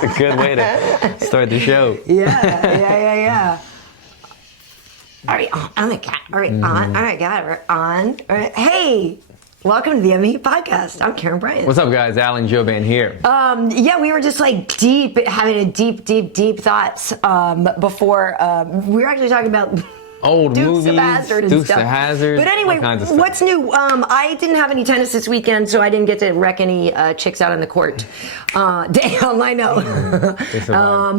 That's a good way to start the show. Yeah. All right, on the cat. All right, on. All right, got it. We're on. All right. Hey, welcome to the MMA podcast. I'm Karyn Bryant. What's up, guys? Alan Jouban here. Yeah, we were just like having a deep thoughts before we were actually talking about old Dukes movies, of Hazzard and Dukes stuff. of Hazzard. But anyway, what's new? I didn't have any tennis this weekend, so I didn't get to wreck any chicks out on the court. Damn, I know.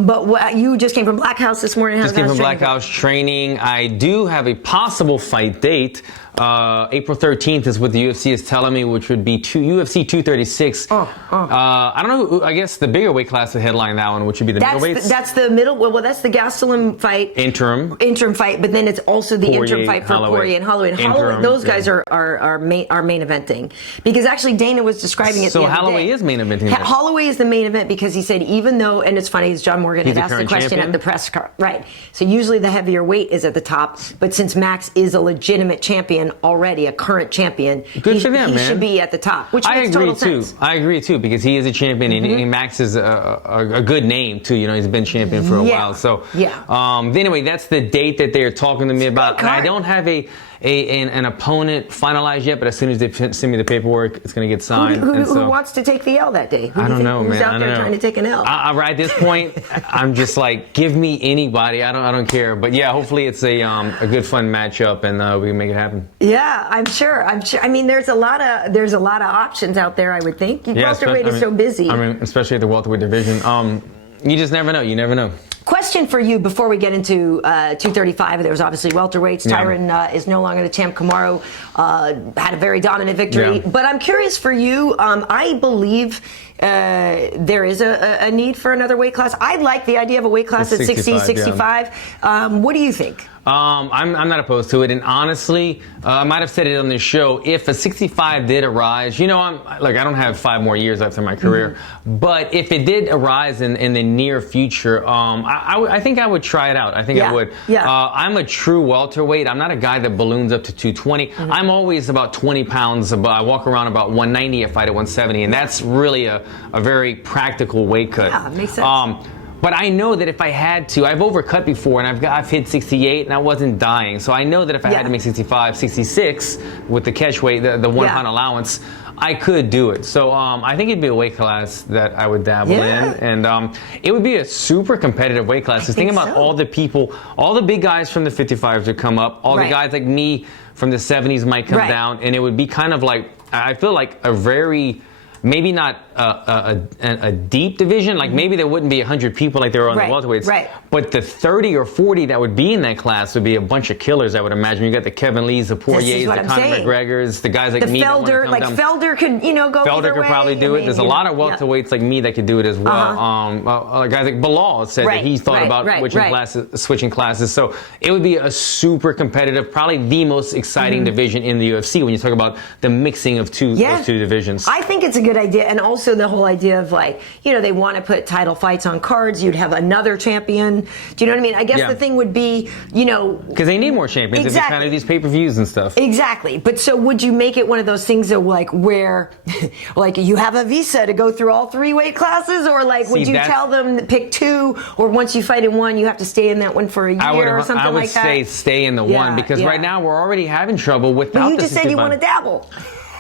But you just came from Black House this morning. Just came from Black House training. I do have a possible fight date. April 13th is what the UFC is telling me, which would be UFC 236. I don't know. I guess the bigger weight class to headline that one, which would be the middleweights. That's the middle. Well, that's the Gastelum fight. Interim fight, but then it's also the interim fight for Poirier and Holloway. And Holloway, those guys are main eventing, because actually Dana was describing it. So the other Holloway day. Is main eventing. Holloway is the main event because he said even though, and it's funny, John Morgan had asked the question champion at the press car, right? So usually the heavier weight is at the top, but since Max is a legitimate champion already, a current champion, good for them, he man. should be at the top, which makes total sense. I agree too, because he is a champion, and Max is a good name too. You know, he's been champion for a while. So anyway, that's the date that they're talking to me about. And I don't have an opponent finalized yet, but as soon as they send me the paperwork, it's going to get signed. Who wants to take the L that day? I don't know, man. Who's out there trying to take an L? Right at this point, I'm just like, give me anybody. I don't care. But yeah, hopefully it's a good fun matchup, and we can make it happen. Yeah, I'm sure. I mean, there's a lot of options out there, I would think. Welterweight is so busy. I mean, especially the welterweight division. You just never know. You never know. Question for you before we get into 235. There was obviously welterweights. Tyron is no longer the champ. Kamaru had a very dominant victory. Yeah. But I'm curious for you. I believe there is a need for another weight class. I like the idea of a weight class at 60, 65. What do you think? I'm not opposed to it, and honestly, I might have said it on this show. If a 65 did arise, I don't have 5 more years left in my career, but if it did arise in the near future, I think I would try it out. I think I would. Yeah. I'm a true welterweight. I'm not a guy that balloons up to 220. I'm always about 20 pounds above. I walk around about 190. I fight at 170, and that's really a very practical weight cut. Yeah, makes sense. But I know that if I had to, I've overcut before, and I've hit 68, and I wasn't dying. So I know that if I had to make 65, 66 with the catch weight, the 1 pound allowance, I could do it. So I think it'd be a weight class that I would dabble in, and it would be a super competitive weight class. Just think about all the people, all the big guys from the 55s would come up, all the guys like me from the 70s might come down, and it would be kind of like, I feel like a very, maybe not a deep division, like maybe there wouldn't be 100 people like there are on the welterweights, but the 30 or 40 that would be in that class would be a bunch of killers, I would imagine. You got the Kevin Lees, the Poiriers, the Conor McGregors, the guys like me. Felder, Felder could, go Felder could probably do it. There's a lot of welterweights like me that could do it as well. Guys like Bilal said that he thought about switching classes. So it would be a super competitive, probably the most exciting division in the UFC when you talk about the mixing of those two divisions. I think it's a good idea, and also the whole idea of they want to put title fights on cards. You'd have another champion. Do you know what I mean? I guess the thing would be, because they need more champions if they kind of these pay-per-views and stuff. Exactly. But so would you make it one of those things that where you have a visa to go through all 3 weight classes, or would you tell them to pick 2, or once you fight in one, you have to stay in that one for a year or something like that? I would stay in the one, because right now we're already having trouble without you just said you want to dabble.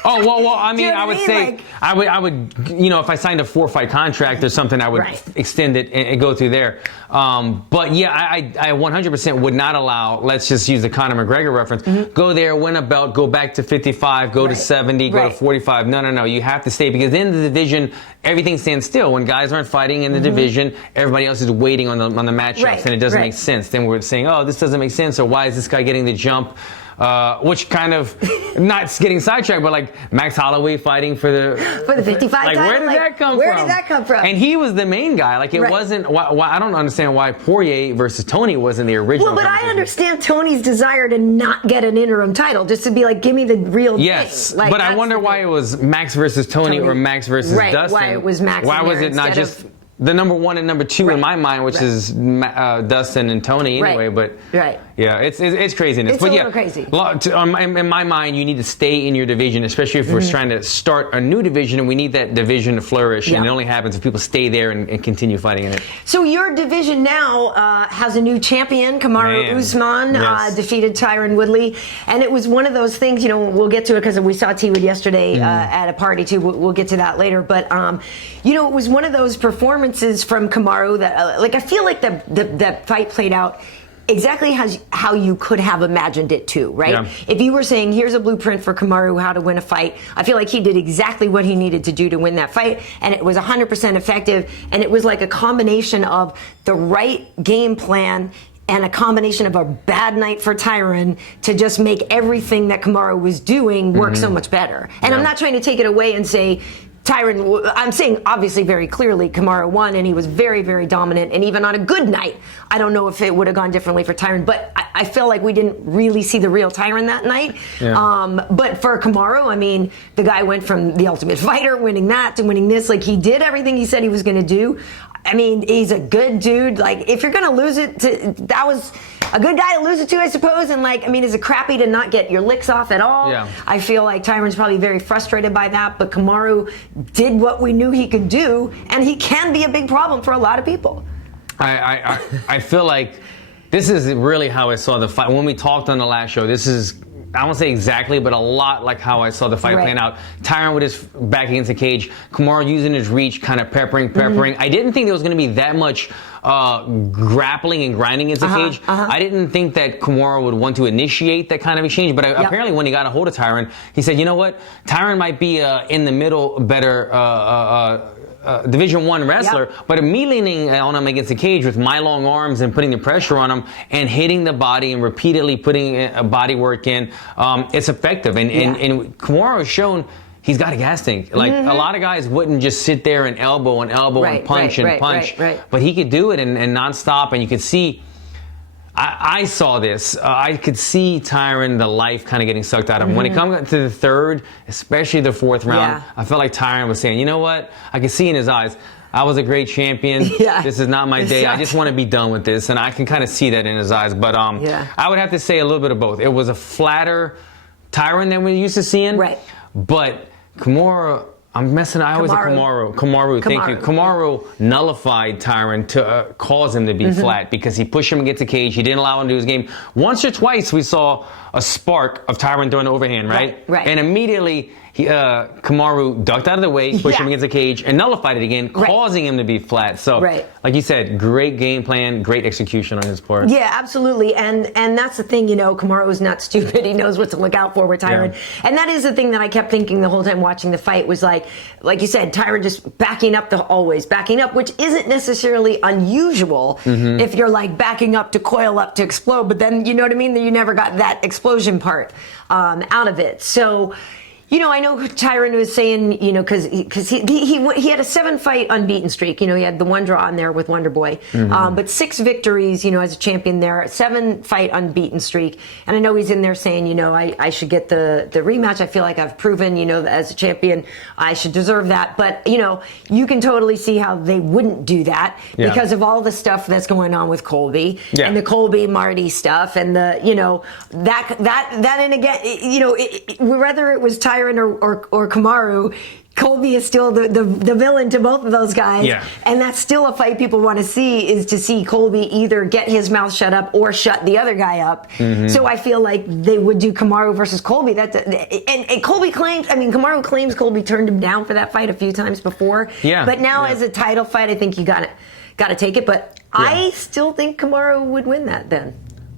Oh, well, I mean, I would say, I would, if I signed a 4-fight contract or something, I would extend it and go through there. But yeah, I 100% would not allow, let's just use the Conor McGregor reference, go there, win a belt, go back to 55, go to 70, go to 45. No. You have to stay, because in the division, everything stands still. When guys aren't fighting in the division, everybody else is waiting on the matchups, and it doesn't make sense. Then we're saying, oh, this doesn't make sense, or why is this guy getting the jump? Which kind of, not getting sidetracked, but Max Holloway fighting for the 55 title. Where did that come from? Where did that come from? And he was the main guy. It wasn't. Why I don't understand why Poirier versus Tony wasn't the original. Well, but I understand Tony's desire to not get an interim title, just to be give me the real thing. Yes, but I wonder why it was Max versus Tony or Max versus Dustin. Why it was Max? Why was it not just the number 1 and number 2 in my mind, which is Dustin and Tony anyway. But yeah, it's craziness. It's a little crazy. In my mind, you need to stay in your division, especially if we're trying to start a new division, and we need that division to flourish. And it only happens if people stay there and continue fighting in it. So your division now has a new champion. Kamaru Usman defeated Tyron Woodley, and it was one of those things. You know, we'll get to it because we saw T-Wood yesterday at a party too. We'll get to that later. But you know, it was one of those performances from Kamaru that, like, I feel like that fight played out exactly how you could have imagined it to, right? Yeah. If you were saying, here's a blueprint for Kamaru, how to win a fight, I feel like he did exactly what he needed to do to win that fight, and it was 100% effective, and it was like a combination of the right game plan and a combination of a bad night for Tyron to just make everything that Kamaru was doing work so much better. And I'm not trying to take it away and say, Tyron, I'm saying obviously very clearly Kamaru won, and he was very, very dominant. And even on a good night, I don't know if it would have gone differently for Tyron, but I feel like we didn't really see the real Tyron that night. Yeah. But for Kamaru, I mean, the guy went from the Ultimate Fighter, winning that, to winning this. Like, he did everything he said he was going to do. I mean, he's a good dude. Like, if you're going to lose it to, that was a good guy to lose it to, I suppose. And, like, I mean, is it crappy to not get your licks off at all? Yeah. I feel like Tyron's probably very frustrated by that, but Kamaru did what we knew he could do, and he can be a big problem for a lot of people. I feel like this is really how I saw the fight. When we talked on the last show, this is, I won't say exactly, but a lot like how I saw the fight playing out. Tyron with his back against the cage, Kamaru using his reach, kind of peppering. I didn't think there was going to be that much grappling and grinding against the cage. I didn't think that Kamaru would want to initiate that kind of exchange, but apparently when he got a hold of Tyron, he said, you know what, Tyron might be in the middle better Division I wrestler, but me leaning on him against the cage with my long arms and putting the pressure on him and hitting the body and repeatedly putting body work in, it's effective. And Kamaru has shown he's got a gas tank. Like, a lot of guys wouldn't just sit there and elbow and punch, but he could do it and nonstop. And you could see, I saw this. I could see Tyron, the life kind of getting sucked out of him. When it comes to the third, especially the fourth round, I felt like Tyron was saying, you know what? I could see in his eyes, I was a great champion. This is not my day. I just want to be done with this. And I can kind of see that in his eyes. But I would have to say a little bit of both. It was a flatter Tyron than we're used to seeing. But Kamaru, I always say Kamaru, thank you. Kamaru nullified Tyron to cause him to be flat because he pushed him against the cage. He didn't allow him to do his game. Once or twice we saw a spark of Tyron doing the overhand, right? And immediately Kamaru ducked out of the way, pushed him against the cage, and nullified it again, causing him to be flat. So, like you said, great game plan, great execution on his part. Yeah, absolutely. And that's the thing, you know, Kamaru is not stupid. He knows what to look out for with Tyron. And that is the thing that I kept thinking the whole time watching the fight was like you said, Tyron just backing up, always backing up, which isn't necessarily unusual if you're like backing up to coil up to explode. But then, you know what I mean? That you never got that explosion part out of it. So, you know, I know Tyron was saying, you know, because he had a 7-fight unbeaten streak. You know, he had the 1 draw in there with Wonder Boy, but 6 victories, you know, as a champion there, 7-fight unbeaten streak. And I know he's in there saying, you know, I should get the rematch. I feel like I've proven, you know, that as a champion, I should deserve that. But, you know, you can totally see how they wouldn't do that because of all the stuff that's going on with Colby and the Colby Marty stuff and the, you know, that and again, you know, whether it was Tyron or Kamaru, Colby is still the villain to both of those guys. And that's still a fight people want to see, is to see Colby either get his mouth shut up or shut the other guy up. So I feel like they would do Kamaru versus Colby. And Colby claims, I mean, Kamaru claims Colby turned him down for that fight a few times before. But now as a title fight, I think you got to take it. But I still think Kamaru would win that then.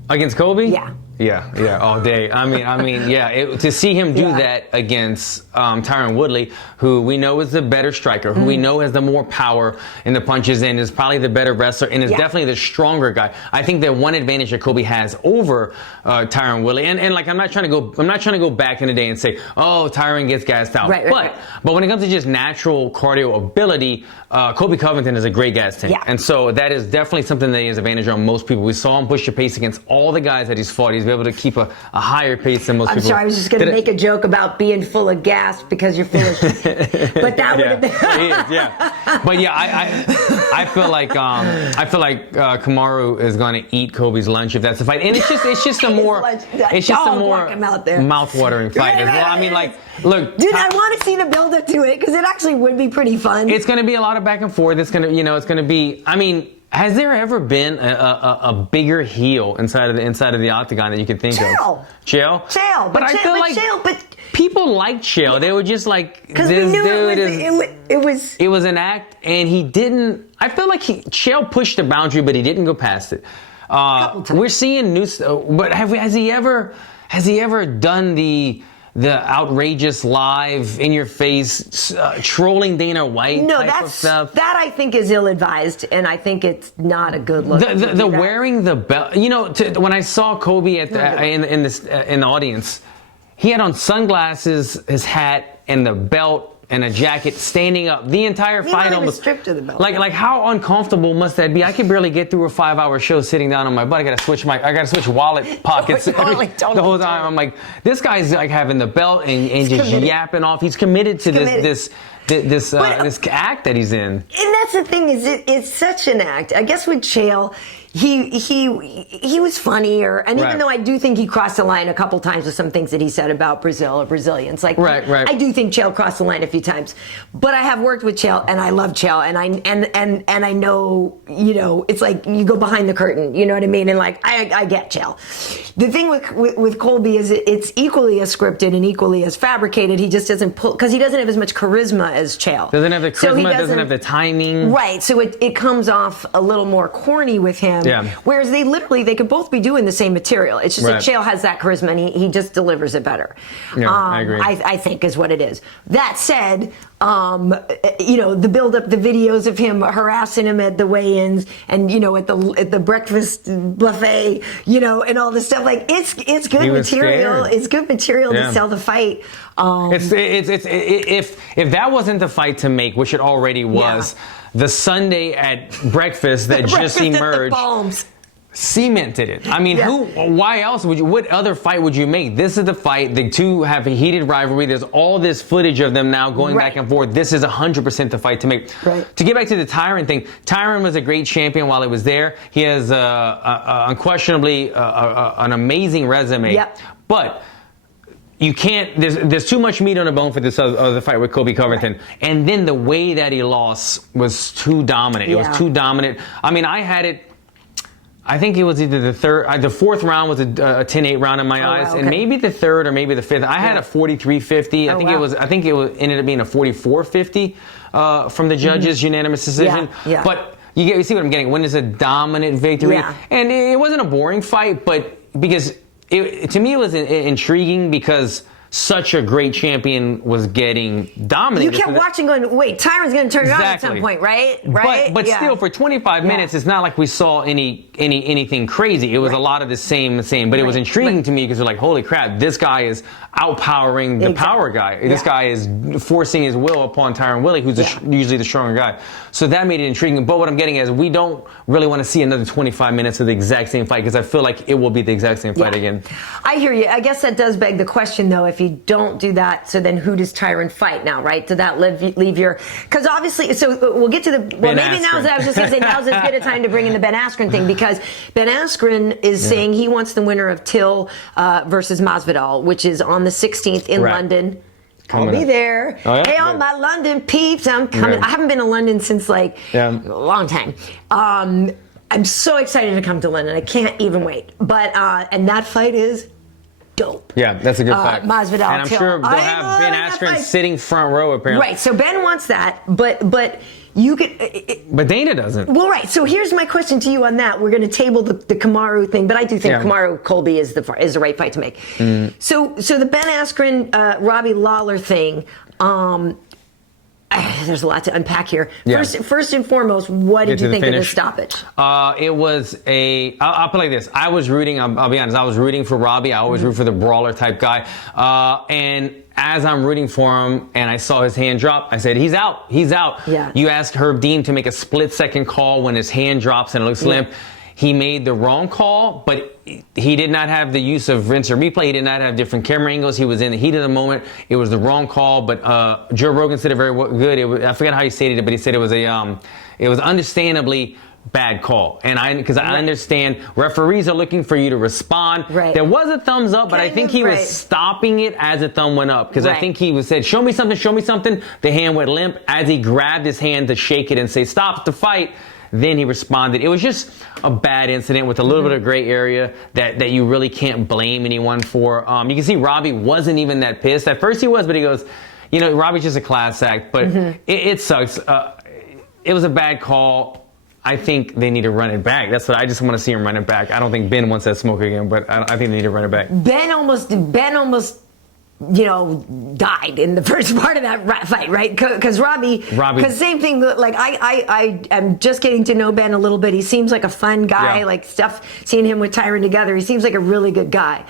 Against Colby? Yeah, all day. I mean, to see him do that against Tyron Woodley, who we know is the better striker, who we know has the more power in the punches and is probably the better wrestler and is definitely the stronger guy. I think that one advantage that Colby has over Tyron Woodley, and like I'm not trying to go back in the day and say, oh, Tyron gets gassed out. But when it comes to just natural cardio ability, Colby Covington is a great gas tank, and so that is definitely something that he has advantage on most people. We saw him push the pace against all the guys that he's fought. he's able to keep a higher pace than most people. I'm sorry, I was just going to make a joke about being full of gas because you're full of but that would have been... He is, yeah. But yeah, I feel like Kamaru is going to eat Colby's lunch if that's the fight. And it's just a more mouth-watering fight as well. I mean, like, look, dude, I want to see the build-up to it because it actually would be pretty fun. It's going to be a lot of back and forth. It's going to be. I mean, has there ever been a bigger heel inside of the octagon that you could think of? Chael. But I feel like people liked Chael. They were just like, because we knew it was an act, and he didn't. I feel like Chael pushed the boundary, but he didn't go past it. We're seeing new, but has he ever done the outrageous live in your face trolling Dana White type of stuff? That I think is ill-advised, and I think it's not a good look. The wearing the belt, when I saw Colby in the audience, he had on sunglasses, his hat, and the belt and a jacket, standing up the entire fight, almost stripped to the belt. Like how uncomfortable must that be? I could barely get through a 5-hour show sitting down on my butt. I gotta switch wallet pockets the whole time. I'm like, this guy's like having the belt and just yapping off. He's committed to this act that he's in. And that's the thing, is it's such an act. I guess with Chael, he was funnier, and even though I do think he crossed the line a couple times with some things that he said about Brazil or Brazilians, like I do think Chael crossed the line a few times. But I have worked with Chael, and I love Chael, and I know, it's like you go behind the curtain, you know what I mean? And like I get Chael. The thing with Colby is it's equally as scripted and equally as fabricated. He just doesn't pull, because he doesn't have as much charisma as Chael. Doesn't have the charisma, doesn't have the timing. Right, so it comes off a little more corny with him. Yeah. Whereas they could both be doing the same material. It's just that Chael has that charisma, and he just delivers it better. Yeah, I agree. I think is what it is. That said, the build up, the videos of him harassing him at the weigh-ins, and at the breakfast buffet, and all this stuff. Like it's good material. It's good material to sell the fight. If that wasn't the fight to make, which it already was, the Sunday at breakfast that just emerged cemented it. I mean, why else what other fight would you make? This is the fight. The two have a heated rivalry. There's all this footage of them now going back and forth. This is 100% the fight to make. Right. To get back to the Tyron thing, Tyron was a great champion while he was there. He has unquestionably an amazing resume. Yep. But you can't. There's too much meat on the bone for this other fight with Colby Covington, and then the way that he lost was too dominant. It was too dominant. I mean, I had it. I think it was either the fourth round was a 10-8 round in my eyes, and maybe the third or maybe the fifth. I had a 43-50. I think it ended up being a 44-50 from the judges' unanimous decision. Yeah. But you see what I'm getting. When it's a dominant victory, and it wasn't a boring fight, but because to me it was intriguing because such a great champion was getting dominated. You kept watching going, wait, Tyron's going to turn it on at some point, right? But still, for 25 minutes, it's not like we saw anything crazy. It was a lot of the same. But it was intriguing to me because we're like, holy crap, this guy is outpowering the power guy. This guy is forcing his will upon Tyron Woodley, who's usually the stronger guy. So that made it intriguing. But what I'm getting at is we don't really want to see another 25 minutes of the exact same fight because I feel like it will be the exact same fight again. I hear you. I guess that does beg the question, though, if you don't do that, so then who does Tyron fight now, right? Did that leave your... Because obviously, so we'll get to the... Well, maybe now's as good a time to bring in the Ben Askren thing, because Ben Askren is saying he wants the winner of Till versus Masvidal, which is on the 16th in London. I'll be there. Oh, yeah? Hey, all my London peeps, I'm coming. I haven't been to London since a long time. I'm so excited to come to London. I can't even wait. But and that fight is dope. Yeah, that's a good fight. Masvidal. And I'm sure they'll have Ben Askren sitting front row apparently. Right. So Ben wants that, but you could. But Dana doesn't. Well, right. So here's my question to you on that. We're going to table the Kamaru thing, but I do think Kamaru Colby is the right fight to make. So the Ben Askren Robbie Lawler thing. There's a lot to unpack here. First and foremost, what did you think of the stoppage? It was I'll put it like this. I was rooting, I'll be honest, I was rooting for Robbie. I always root for the brawler type guy. And as I'm rooting for him and I saw his hand drop, I said, he's out. Yeah. You asked Herb Dean to make a split-second call when his hand drops and it looks limp. he made the wrong call, but he did not have the use of rinse or replay. He did not have different camera angles. He was in the heat of the moment. It was the wrong call, but Joe Rogan said it very good. I forget how he stated it, but he said it was understandably bad call. And because I understand referees are looking for you to respond. Right. There was a thumbs up, but I think he was stopping it as a thumb went up, because I think he said, show me something. The hand went limp as he grabbed his hand to shake it and say, stop the fight. Then he responded. It was just a bad incident with a little bit of gray area that you really can't blame anyone for. You can see Robbie wasn't even that pissed. At first he was, but he goes, Robbie's just a class act, but it sucks. It was a bad call. I think they need to run it back. That's what I just want to see him run it back. I don't think Ben wants that smoke again, but I think they need to run it back. Ben almost died in the first part of that fight, right? Because Robbie, because same thing, like I am just getting to know Ben a little bit. He seems like a fun guy, like seeing him with Tyron together, he seems like a really good guy.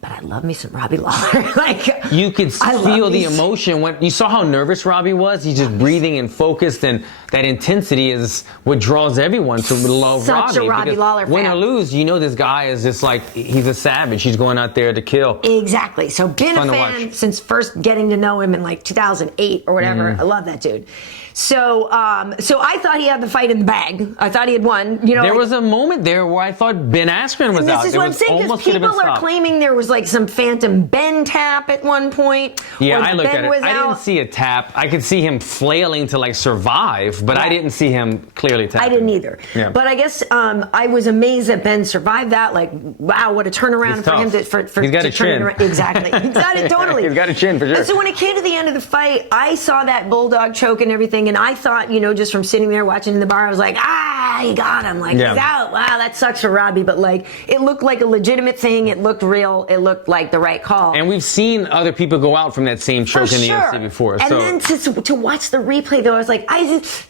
But I love me some Robbie Lawler. Like, you could feel the emotion when you saw how nervous Robbie was. He's just breathing and focused, and that intensity is what draws everyone to love Robbie. Such a Robbie Lawler fan. Win or lose, this guy is just like, he's a savage. He's going out there to kill. Exactly. So been a fan since first getting to know him in like 2008 or whatever. I love that dude. So I thought he had the fight in the bag. I thought he had won. There was a moment there where I thought Ben Askren was out. This is what I'm saying, because people are claiming there was like some phantom Ben tap at one point. Yeah, I looked at it. I didn't see a tap. I could see him flailing to like survive, but I didn't see him clearly tap. I didn't either. Yeah. But I guess I was amazed that Ben survived that. Like, wow, what a turnaround for him to He's got a chin. Exactly. He's got it totally. He's got a chin for sure. And so when it came to the end of the fight, I saw that bulldog choke and everything, and I thought, just from sitting there watching in the bar, I was like, he got him. Like, he's out. Wow, that sucks for Robbie. But like, it looked like a legitimate thing. It looked real. It looked like the right call. And we've seen other people go out from that same choke in the UFC before. And then to watch the replay, though, I was like,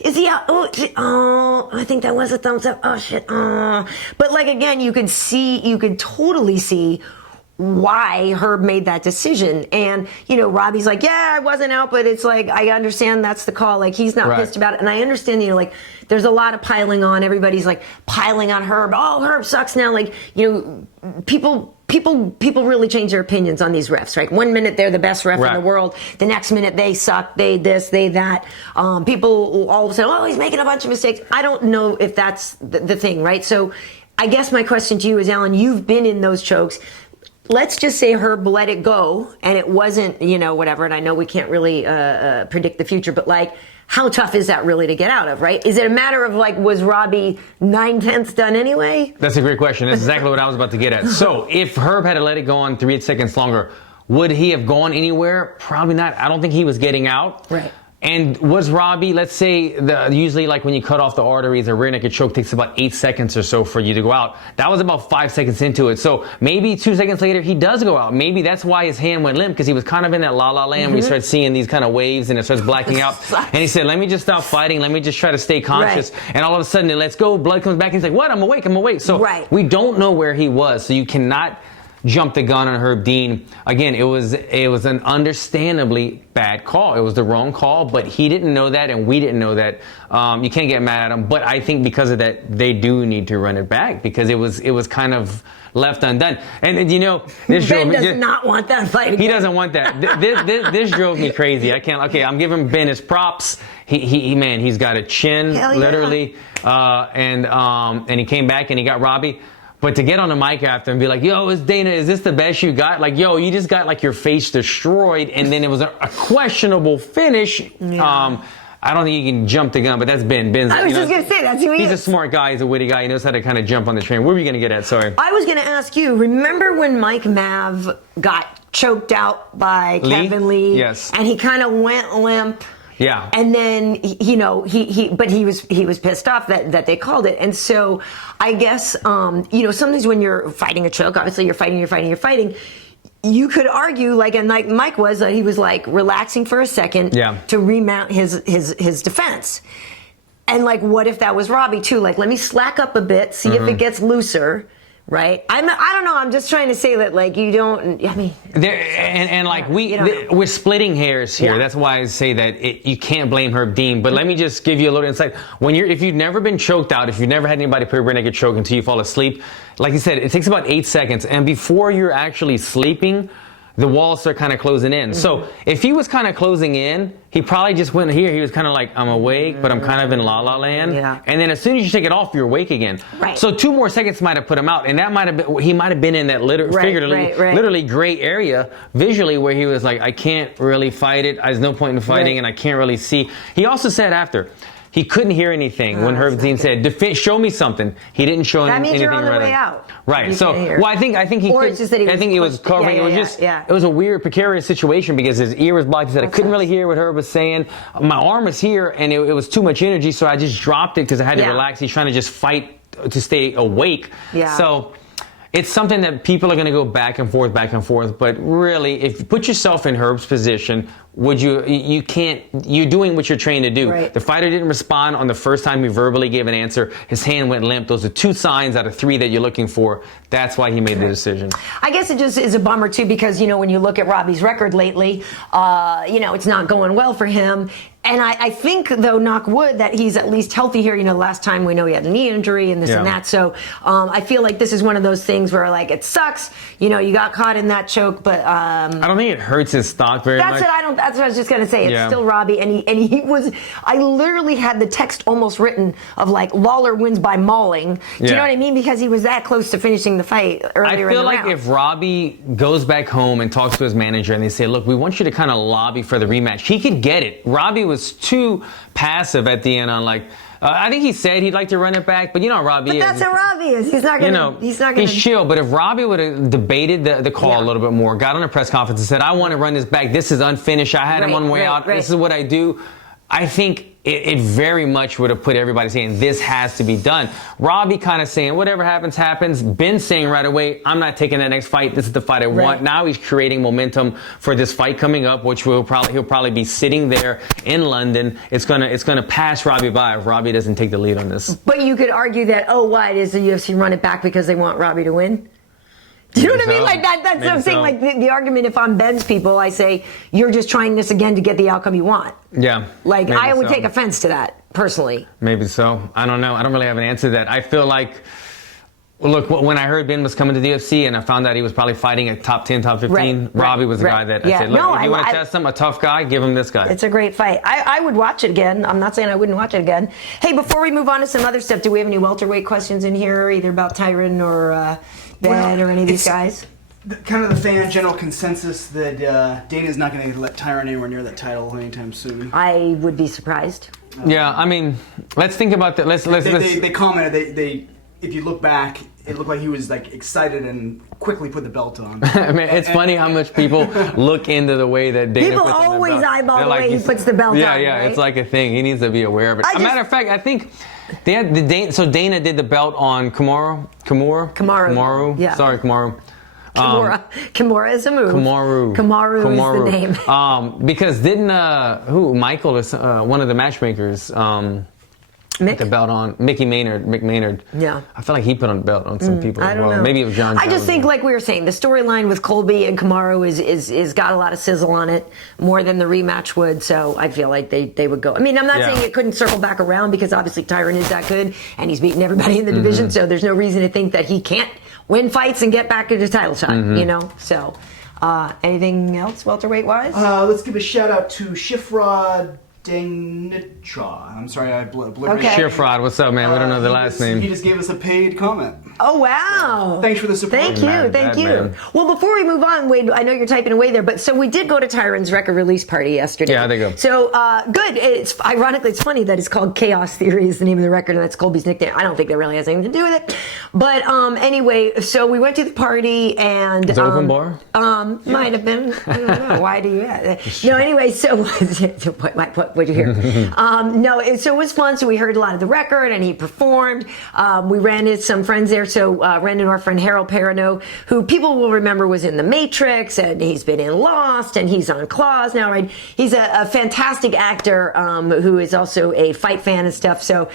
is he out? Oh, I think that was a thumbs up. Oh, shit. But like, again, you could totally see why Herb made that decision. And, Robbie's like, yeah, I wasn't out, but it's like, I understand that's the call. Like, he's not pissed about it. And I understand, like, there's a lot of piling on. Everybody's like piling on Herb. Oh, Herb sucks now. Like, people really change their opinions on these refs, right? 1 minute they're the best ref in the world. The next minute they suck, they this, they that. People all of a sudden, he's making a bunch of mistakes. I don't know if that's the thing, right? So I guess my question to you is, Alan, you've been in those chokes. Let's just say Herb let it go and it wasn't, whatever. And I know we can't really predict the future, but like, how tough is that really to get out of, right? Is it a matter of like, was Robbie 9/10 done anyway? That's a great question. That's exactly what I was about to get at. So if Herb had to let it go on 3 seconds longer, would he have gone anywhere? Probably not. I don't think he was getting out. Right. And was Robbie, let's say, usually like when you cut off the arteries, a rear naked choke takes about 8 seconds or so for you to go out. That was about 5 seconds into it. So maybe 2 seconds later, he does go out. Maybe that's why his hand went limp, because he was kind of in that la-la land when he started seeing these kind of waves and it starts blacking out. And he said, let me just stop fighting. Let me just try to stay conscious. Right. And all of a sudden, it lets go. Blood comes back. And he's like, what? I'm awake. So we don't know where he was. So you cannot jump the gun on Herb Dean. Again, it was an understandably bad call. It was the wrong call, but he didn't know that and we didn't know that. You can't get mad at him, but I think because of that, they do need to run it back, because it was kind of left undone. And this Ben does not want that fight again. He doesn't want that. This drove me crazy. I'm giving Ben his props. He's got a chin, literally. And he came back and he got Robbie. But to get on the mic after and be like, yo, Dana, is this the best you got? Like, yo, you just got like your face destroyed, and then it was a questionable finish. Yeah. I don't think you can jump the gun, but that's Ben. I was just going to say, that's who he is. He's a smart guy. He's a witty guy. He knows how to kind of jump on the train. Where were you going to get at? Sorry. I was going to ask you, remember when Mike Mav got choked out by Kevin Lee? Yes. And he kind of went limp. Yeah. And then, he was pissed off that they called it. And so I guess, sometimes when you're fighting a choke, obviously you're fighting. You could argue, like Mike was, that he was like relaxing for a second to remount his defense. And like, what if that was Robbie too? Like, let me slack up a bit, see if it gets looser, Right. I don't know. I'm just trying to say that, like, you don't. I mean, we're splitting hairs here. Yeah. That's why I say that you can't blame Herb Dean. But let me just give you a little insight. If you've never been choked out, if you've never had anybody put a rear naked choke until you fall asleep, like you said, it takes about 8 seconds, and before you're actually sleeping, the walls start kind of closing in. So if he was kind of closing in, he probably just went here. He was kind of like, I'm awake, but I'm kind of in la la land. Yeah. And then as soon as you take it off, you're awake again. Right. So 2 more seconds might have put him out, and that might have been, he might have been in that literally gray area visually where he was like, I can't really fight it. There's no point in fighting, and I can't really see. He also said after, he couldn't hear anything when Herb Dean said, "Show me something." He didn't show that anything. That means you're on the right way out. Right. So, I think he. Or could, it's just that he was. I think he was covering. Yeah, it was just. It was a weird, precarious situation because his ear was blocked. He said, I couldn't really hear what Herb was saying. My arm was here, and it was too much energy, so I just dropped it because I had to relax. He's trying to just fight to stay awake. Yeah. So. It's something that people are going to go back and forth, but really, if you put yourself in Herb's position, you can't, you're doing what you're trained to do. Right. The fighter didn't respond on the first time he verbally gave an answer. His hand went limp. Those are 2 signs out of 3 that you're looking for. That's why he made the decision. I guess it just is a bummer too, because, when you look at Robbie's record lately, it's not going well for him. And I think, though, knock wood, that he's at least healthy here. Last time we know he had a knee injury and this and that. So I feel like this is one of those things where, like, it sucks. You got caught in that choke, but I don't think it hurts his stock very much. That's what I was just gonna say. It's still Robbie, and he was. I literally had the text almost written of like Lawler wins by mauling. Do you know what I mean? Because he was that close to finishing the fight earlier in the round. I feel like if Robbie goes back home and talks to his manager and they say, "Look, we want you to kind of lobby for the rematch," he could get it. Robbie was too passive at the end on like. I think he said he'd like to run it back, but Robbie is. But that's how Robbie is. He's not gonna. He's chill. But if Robbie would have debated the call a little bit more, got on a press conference and said, "I want to run this back. This is unfinished. I had him on the way out. This is what I do." I think it very much would have put everybody saying this has to be done. Robbie kind of saying whatever happens, happens. Ben saying right away, I'm not taking that next fight. This is the fight I want. Now he's creating momentum for this fight coming up, which he'll probably be sitting there in London. It's gonna pass Robbie by if Robbie doesn't take the lead on this. But you could argue that why does the UFC run it back because they want Robbie to win? Do you know what I mean? Like that's what I'm saying. Like the argument, if I'm Ben's people, I say you're just trying this again to get the outcome you want. Yeah. Like I would take offense to that personally. Maybe so. I don't know. I don't really have an answer to that. I feel like, look, when I heard Ben was coming to the UFC and I found out he was probably fighting a top 10, top 15, Robbie was the guy that I said, look, if you want to test him, a tough guy, give him this guy. It's a great fight. I would watch it again. I'm not saying I wouldn't watch it again. Hey, before we move on to some other stuff, do we have any welterweight questions in here, either about Tyron or Ben or any of these guys? Kind of the fan general consensus that Dana's not going to let Tyron anywhere near that title anytime soon. I would be surprised. Yeah, I mean, let's think about that. They commented. They if you look back, it looked like he was like excited and quickly put the belt on. I mean, it's funny how much people look into the way that Dana people puts on always the belt. eyeball the way he puts the belt on. Yeah, it's like a thing. He needs to be aware of it. As a matter of fact, I think they had Dana did the belt on Kamaru. Yeah. Sorry, Kamaru. Kimura is a move. Kamaru is the name. Because didn't Michael is one of the matchmakers put the belt on Mick Maynard. Yeah. I feel like he put on the belt on some people as well. Maybe it was John. I just think, like we were saying, the storyline with Colby and Kamaru is got a lot of sizzle on it, more than the rematch would. So I feel like they would go. I mean, I'm not saying it couldn't circle back around because obviously Tyron is that good and he's beaten everybody in the division. So there's no reason to think that he can't win fights and get back into title shot. So anything else welterweight wise? Let's give a shout out to Shifra Denitra. I'm sorry, I blew Shifra, what's up, man? We don't know the last name. He just gave us a paid comment. Oh, wow. Thanks for the support. Thank you. Man. Well, before we move on, Wade, I know you're typing away there, but so we did go to Tyron's record release party yesterday. Yeah, they go. So, good. Ironically, it's funny that it's called Chaos Theory is the name of the record, and that's Colby's nickname. I don't think that really has anything to do with it. But anyway, so we went to the party, and... Is it open bar? Might have been. I don't know. Why do you... No, anyway, so... What'd you hear? So it was fun. So we heard a lot of the record, and he performed. We ran into some friends there. So ran into our friend Harold Perrineau, who people will remember was in The Matrix, and he's been in Lost, and he's on Claws now, right? He's a fantastic actor who is also a fight fan and stuff. So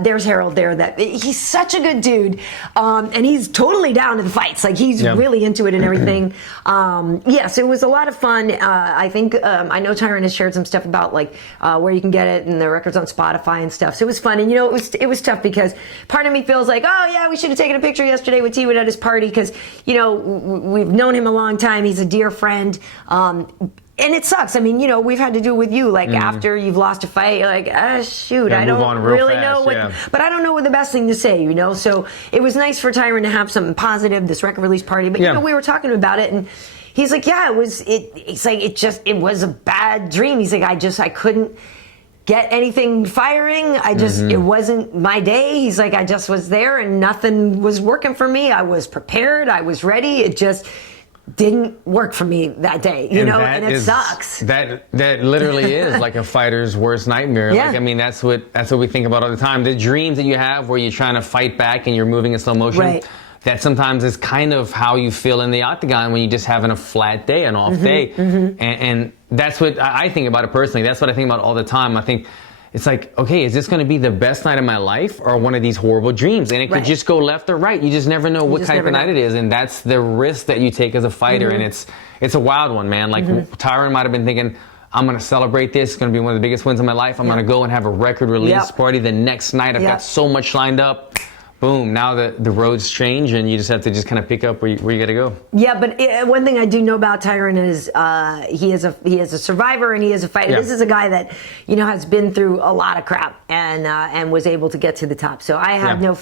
there's Harold there. That he's such a good dude, and he's totally down to the fights. Like he's really into it and everything. So it was a lot of fun. I think I know Tyron has shared some stuff about like where you can get it and the records on Spotify and stuff. So it was fun, and it was tough because part of me feels like, oh yeah, we should have taken a picture yesterday with T-Wood at his party because we've known him a long time. He's a dear friend. And it sucks. I mean, we've had to do it with you. Like after you've lost a fight, you're like, shoot, I don't really know what. But I don't know what the best thing to say. So it was nice for Tyron to have something positive, this record release party. But we were talking about it, and he's like, yeah, it was. It was a bad dream. He's like, I couldn't get anything firing. It wasn't my day. He's like, I just was there, and nothing was working for me. I was prepared. I was ready. It just didn't work for me that day, and it sucks. That literally is like a fighter's worst nightmare. Yeah. Like, I mean, that's what we think about all the time. The dreams that you have where you're trying to fight back and you're moving in slow motion. Right. That sometimes is kind of how you feel in the octagon when you're just having a flat day, an off day. And that's what I think about it personally. That's what I think about all the time. I think it's like, okay, is this going to be the best night of my life or one of these horrible dreams? And it could just go left or right. You just never know what type of night it is. And that's the risk that you take as a fighter. And it's a wild one, man. Like Tyron might have been thinking, I'm going to celebrate this. It's going to be one of the biggest wins of my life. I'm going to go and have a record release party the next night. I've got so much lined up. Boom, now the roads change and you just have to just kind of pick up where you got to go. Yeah, but one thing I do know about Tyron is he is a survivor and he is a fighter. Yeah. This is a guy that, has been through a lot of crap and was able to get to the top. So I have no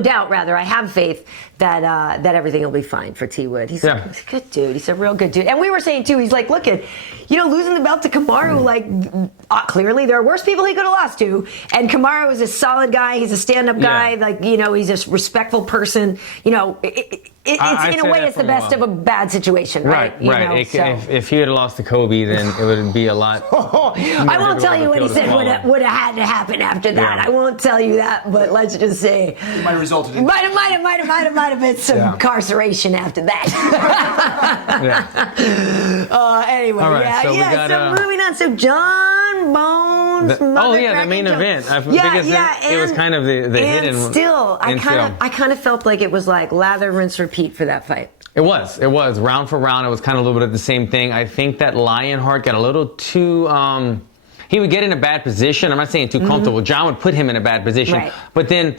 doubt, I have faith that everything will be fine for T-Wood. He's a good dude. He's a real good dude. And we were saying, too, he's like, look at, losing the belt to Kamaru, clearly there are worse people he could have lost to. And Kamaru is a solid guy. He's a stand-up guy. He's a respectful person. It's in a way, it's the best of a bad situation, right? Right. If he had lost to Colby, then it would be a lot. I won't tell you what he said would have had to happen after that. I won't tell you that, but let's just say it might have resulted in might have been some incarceration after that. Anyway, so moving on. So John Bones. The main event. It was kind of the hidden. Still, I kind of felt like it was like lather, rinse, repeat for that fight. It was round for round. It was kind of a little bit of the same thing. I think that Lionheart got a little too. He would get in a bad position. I'm not saying too comfortable. John would put him in a bad position, but then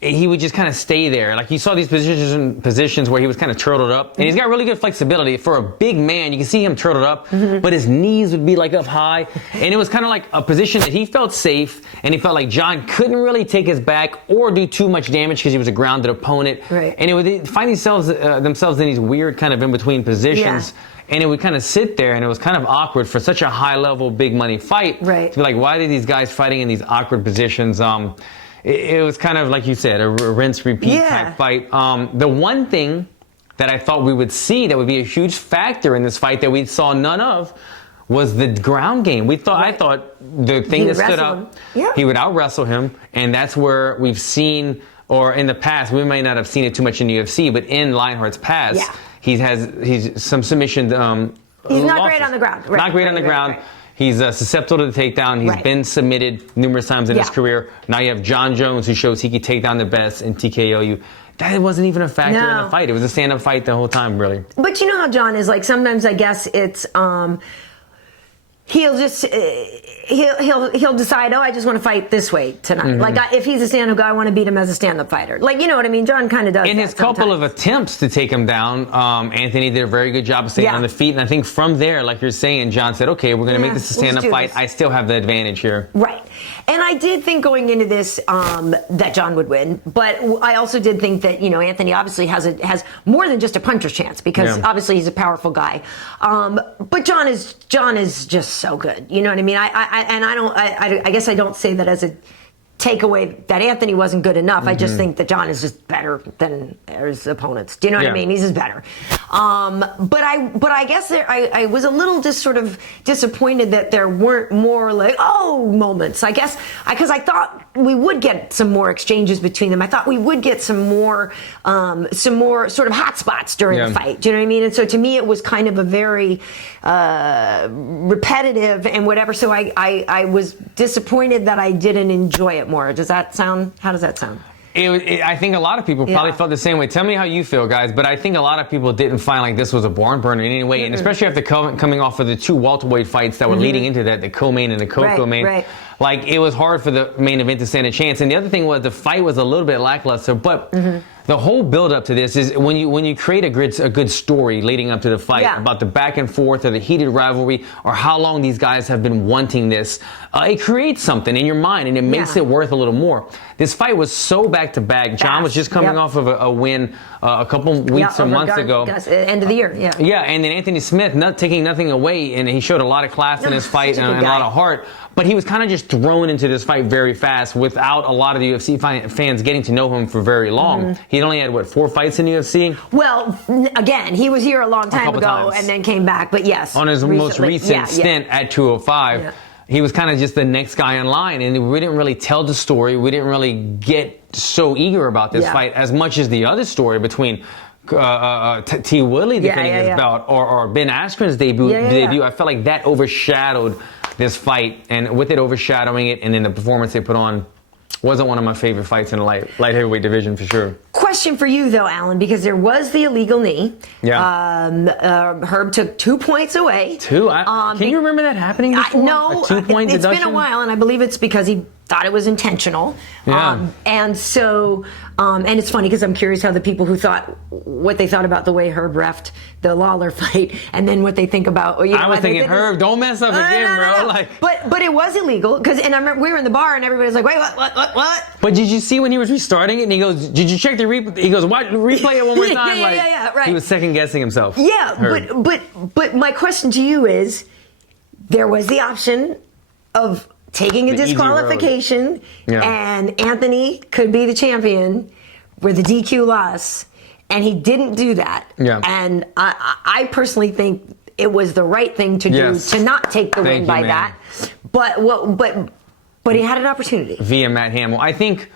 he would just kind of stay there. Like you saw these positions where he was kind of turtled up, and he's got really good flexibility for a big man. You can see him turtled up, but his knees would be like up high, and it was kind of like a position that he felt safe, and he felt like John couldn't really take his back or do too much damage because he was a grounded opponent, and it would find themselves in these weird kind of in between positions. And it would kind of sit there, and it was kind of awkward for such a high-level, big-money fight. To be like, why are these guys fighting in these awkward positions? It was kind of, like you said, a rinse-repeat type fight. The one thing that I thought we would see that would be a huge factor in this fight that we saw none of was the ground game. I thought the thing that stood out, he would out-wrestle him, and that's where we've seen, or in the past, we may not have seen it too much in the UFC, but in Lionheart's past, he's some submission. He's not great on the ground. Not great on the ground. He's susceptible to the takedown. He's been submitted numerous times in his career. Now you have John Jones, who shows he could take down the best and TKO you. That wasn't even a factor in the fight. It was a stand-up fight the whole time, really. But you know how John is. Like, sometimes I guess it's... He'll just he'll decide, I just want to fight this way tonight. Like if he's a stand-up guy, I want to beat him as a stand-up fighter. Like, you know what I mean? John kind of does. In his couple of attempts to take him down, Anthony did a very good job of staying on the feet. And I think from there, like you're saying, John said, okay, we're going to make this a stand-up fight. I still have the advantage here. Right. And I did think going into this that John would win, but I also did think that Anthony obviously has more than just a puncher's chance because obviously he's a powerful guy. But John is just so good. You know what I mean? I guess I don't say that as a take away that Anthony wasn't good enough. I just think that John is just better than his opponents. Do you know what I mean? He's just better. But I guess I was a little just sort of disappointed that there weren't more like moments. I guess because I thought we would get some more exchanges between them. I thought we would get some more sort of hot spots during the fight. Do you know what I mean? And so to me, it was kind of a very repetitive and whatever. So I was disappointed that I didn't enjoy it more. Does that sound? How does that sound? I think a lot of people probably felt the same way. Tell me how you feel, guys. But I think a lot of people didn't find like this was a barn burner in any way, and especially after coming off of the 2 welterweight fights that were leading into that, the co-main and the co-main. Right. Like, it was hard for the main event to stand a chance. And the other thing was the fight was a little bit lackluster, but the whole build up to this is when you create a good story leading up to the fight about the back and forth or the heated rivalry or how long these guys have been wanting this, it creates something in your mind and it makes it worth a little more. This fight was so back to back. John was just coming off of a win a couple weeks or months ago. End of the year, Yeah, and then Anthony Smith taking nothing away, and he showed a lot of class in his fight and a lot of heart. But he was kind of just thrown into this fight very fast without a lot of the UFC fans getting to know him for very long. He only had, 4 fights in the UFC? Well, again, he was here a long time ago and then came back, but yes. On his most recent stint at 205, he was kind of just the next guy in line, and we didn't really tell the story. We didn't really get so eager about this fight as much as the other story between T. Woodley defending his belt or Ben Askren's debut. I felt like that overshadowed this fight, and with it overshadowing it, and then the performance they put on wasn't one of my favorite fights in the light heavyweight division for sure. Question for you though, Alan, because there was the illegal knee. Herb took 2 points away. 2? Can you remember that happening before? No, a 2-point deduction? It's been a while, and I believe it's because he thought it was intentional. And so, and it's funny because I'm curious how the people who what they thought about the way Herb reffed the Lawler fight, and then what they think about. I was thinking, Herb, don't mess up again, bro. Like, but it was illegal and I remember we were in the bar and everybody was like, wait, what? But did you see when he was restarting it and he goes, did you check the replay? He goes, replay it one more time. Right. He was second guessing himself. Yeah, but my question to you is, there was the option of taking a disqualification, and Anthony could be the champion with a DQ loss, and he didn't do that. And I personally think it was the right thing to do to not take the win by that. But he had an opportunity via Matt Hamill. I think.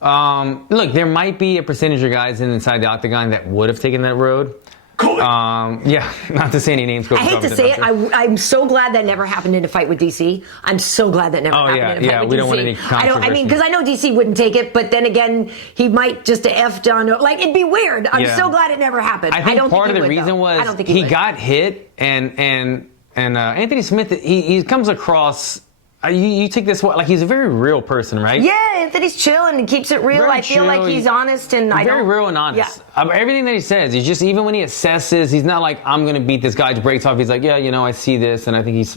Look, there might be a percentage of guys inside the octagon that would have taken that road. Not to say any names. I hate to say it. I'm so glad that never happened in a fight with DC. I'm so glad that never happened in a fight with DC. We don't want any controversy. Because I know DC wouldn't take it, but then again, he might just F John. Like, it'd be weird. I'm so glad it never happened. I think part of the reason was he got hit, and Anthony Smith, he comes across. You take this like he's a very real person, right? Yeah, Anthony's chill and he keeps it real. I feel like he's honest and very real and honest. Everything that he says, he's just, even when he assesses, he's not like, I'm gonna beat this guy's brakes off. He's like, I see this, and I think he's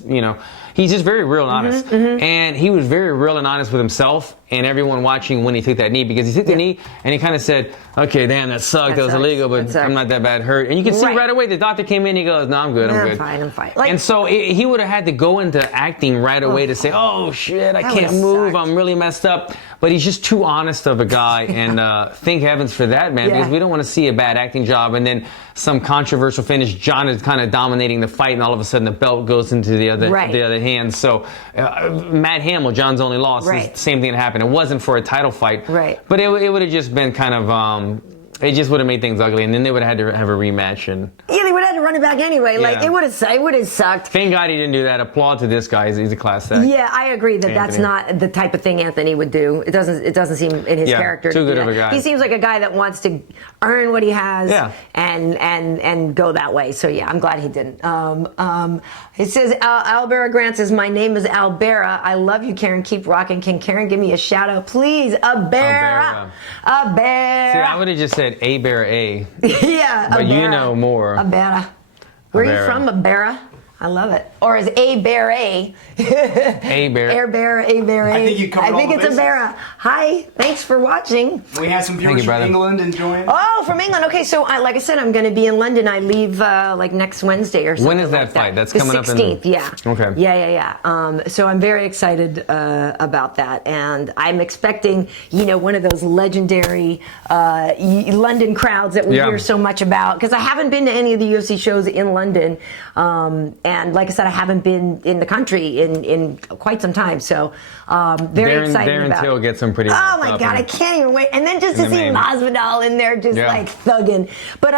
just very real and honest. And he was very real and honest with himself and everyone watching when he took that knee, because he took the knee and he kind of said, okay, damn, that sucked. That was illegal, but I'm not that bad hurt. And you can see right away the doctor came in, he goes, no, I'm good. I'm fine. And so he would have had to go into acting right away to say, oh shit, I can't move. I'm really messed up. But he's just too honest of a guy, and thank heavens for that, man, because we don't want to see a bad acting job and then some controversial finish. John is kind of dominating the fight, and all of a sudden the belt goes into the other hand. So Matt Hamill, John's only loss, is the same thing that happened. It wasn't for a title fight, but it would have just been kind of it just would have made things ugly, and then they would have had to have a rematch. And they would have had to run it back anyway. Like, it would have sucked. Thank God he didn't do that. Applaud to this guy. He's a class act. Yeah, I agree that that's not the type of thing Anthony would do. It doesn't seem in his character. Too good of a guy. He seems like a guy that wants to earn what he has and go that way. So I'm glad he didn't. It says Albera Grant says, my name is Albera. I love you, Karyn. Keep rocking. Can Karyn give me a shout out, please? Albera. See, I would have just said A-Bear-A. Yeah, but Albera. You know more. Albera. Where are you from, Albera? I love it. or is A-Bear A? A-Bear. Air Bear, A-Bear A. I think you covered all the it's a bases. Bear. Hi, thanks for watching. We had some viewers from England enjoying. Oh, from England. Okay, so like I said, I'm going to be in London. I leave like next Wednesday or something. When is that like fight? That's the coming 16th, up in... yeah. Okay. Yeah. So I'm very excited about that. And I'm expecting, one of those legendary London crowds that we hear so much about. Because I haven't been to any of the UFC shows in London. And like I said, I haven't been in the country in quite some time. So very excited Darren about it. Till gets some pretty... Oh my God, I can't even wait. And then just to see Masvidal in there just like thugging. But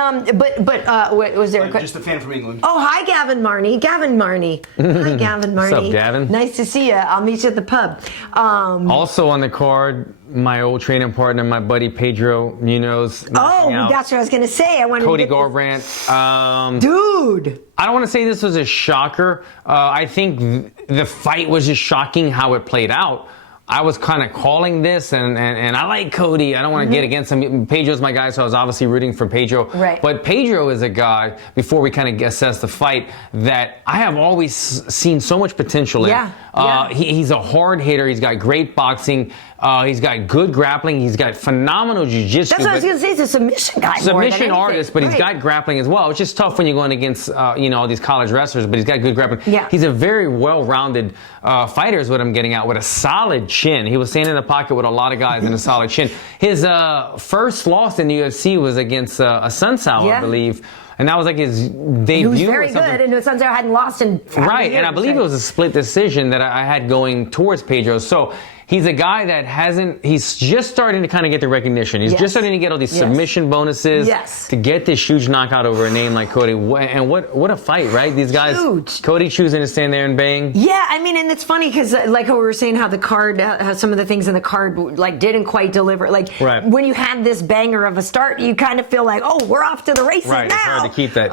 what was there? Just a fan from England. Oh, hi, Gavin Marney. Hi, Gavin Marney. What's up, Gavin? Nice to see you. I'll meet you at the pub. Also on the card, my old training partner, my buddy Pedro Munoz. That's what I was going to say. I wanted Cody to get Garbrandt. Dude. I don't want to say this was a shocker. I think the fight was just shocking how it played out. I was kind of calling this, and I like Cody. I don't want to get against him. Pedro's my guy, so I was obviously rooting for Pedro. Right. But Pedro is a guy, before we kind of assess the fight, that I have always seen so much potential in. He's a hard hitter. He's got great boxing. He's got good grappling. He's got phenomenal jiu-jitsu. That's what I was going to say. He's a submission guy. Submission artist, but he's got grappling as well. It's just tough when you're going against all these college wrestlers, but he's got good grappling. Yeah. He's a very well-rounded fighter is what I'm getting at, with a solid chin. He was standing in the pocket with a lot of guys and a solid chin. His first loss in the UFC was against a Sun Sao, I believe. And that was like his debut. He was very good, and Sun Sao hadn't lost in 5 years. And I believe it was a split decision that I had going towards Pedro. So he's a guy that he's just starting to kind of get the recognition. He's just starting to get all these submission bonuses to get this huge knockout over a name like Cody. And what a fight, right? These guys, Cody choosing to stand there and bang. Yeah, I mean, and it's funny because like how we were saying how the card, how some of the things in the card like didn't quite deliver. Like when you had this banger of a start, you kind of feel like, oh, we're off to the races now. It's hard to keep that.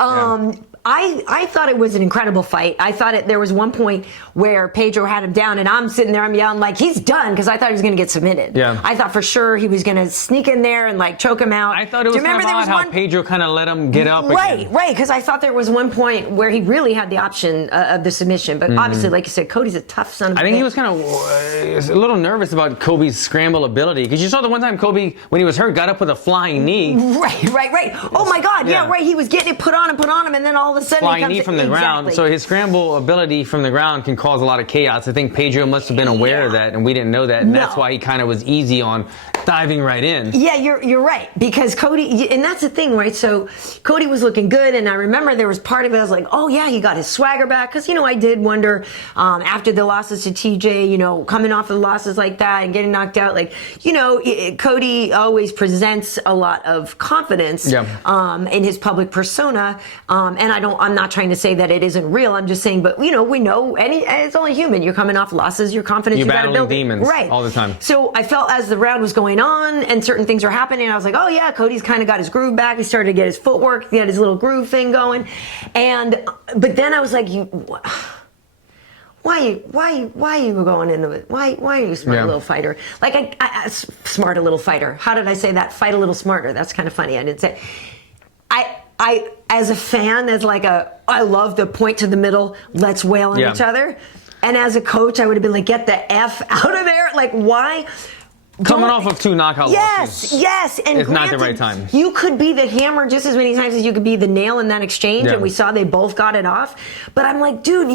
I thought it was an incredible fight. I thought there was one point where Pedro had him down, and I'm sitting there, I'm yelling like, he's done, because I thought he was going to get submitted. Yeah. I thought for sure he was going to sneak in there and like choke him out. I thought it was kind of odd how Pedro kind of let him get up again. Right, because I thought there was one point where he really had the option of the submission, but obviously, like you said, Cody's a tough son of a bitch. I think he was kind of a little nervous about Kobe's scramble ability, because you saw the one time Kobe, when he was hurt, got up with a flying knee. Right. Oh my God, yeah, right. He was getting it put on him, and then all of a sudden flying knee from the ground. So his scramble ability from the ground can cause a lot of chaos. I think Pedro must have been aware of that, and we didn't know that, and that's why he kind of was easy on diving right in. Yeah, you're right, because Cody, and that's the thing, right? So Cody was looking good, and I remember there was part of it, I was like, oh yeah, he got his swagger back, because I did wonder after the losses to TJ, coming off of losses like that and getting knocked out, like Cody always presents a lot of confidence in his public persona, and I'm not trying to say that it isn't real. I'm just saying, but we know, it's only human. You're coming off losses, your confidence, you're you got to build demons right all the time. So I felt as the round was going on and certain things were happening, I was like, oh yeah, Cody's kind of got his groove back. He started to get his footwork. He had his little groove thing going, but then I was like, why are you going into it? Why are you a smart little fighter? Like smart a little fighter. How did I say that? Fight a little smarter. That's kind of funny. I didn't say. I as a fan, I love the point to the middle, let's wail on each other. And as a coach, I would have been like, get the F out of there. Like, why? Coming off of 2 knockout losses. Yes. And it's not the right time. You could be the hammer just as many times as you could be the nail in that exchange, and we saw they both got it off. But I'm like, dude,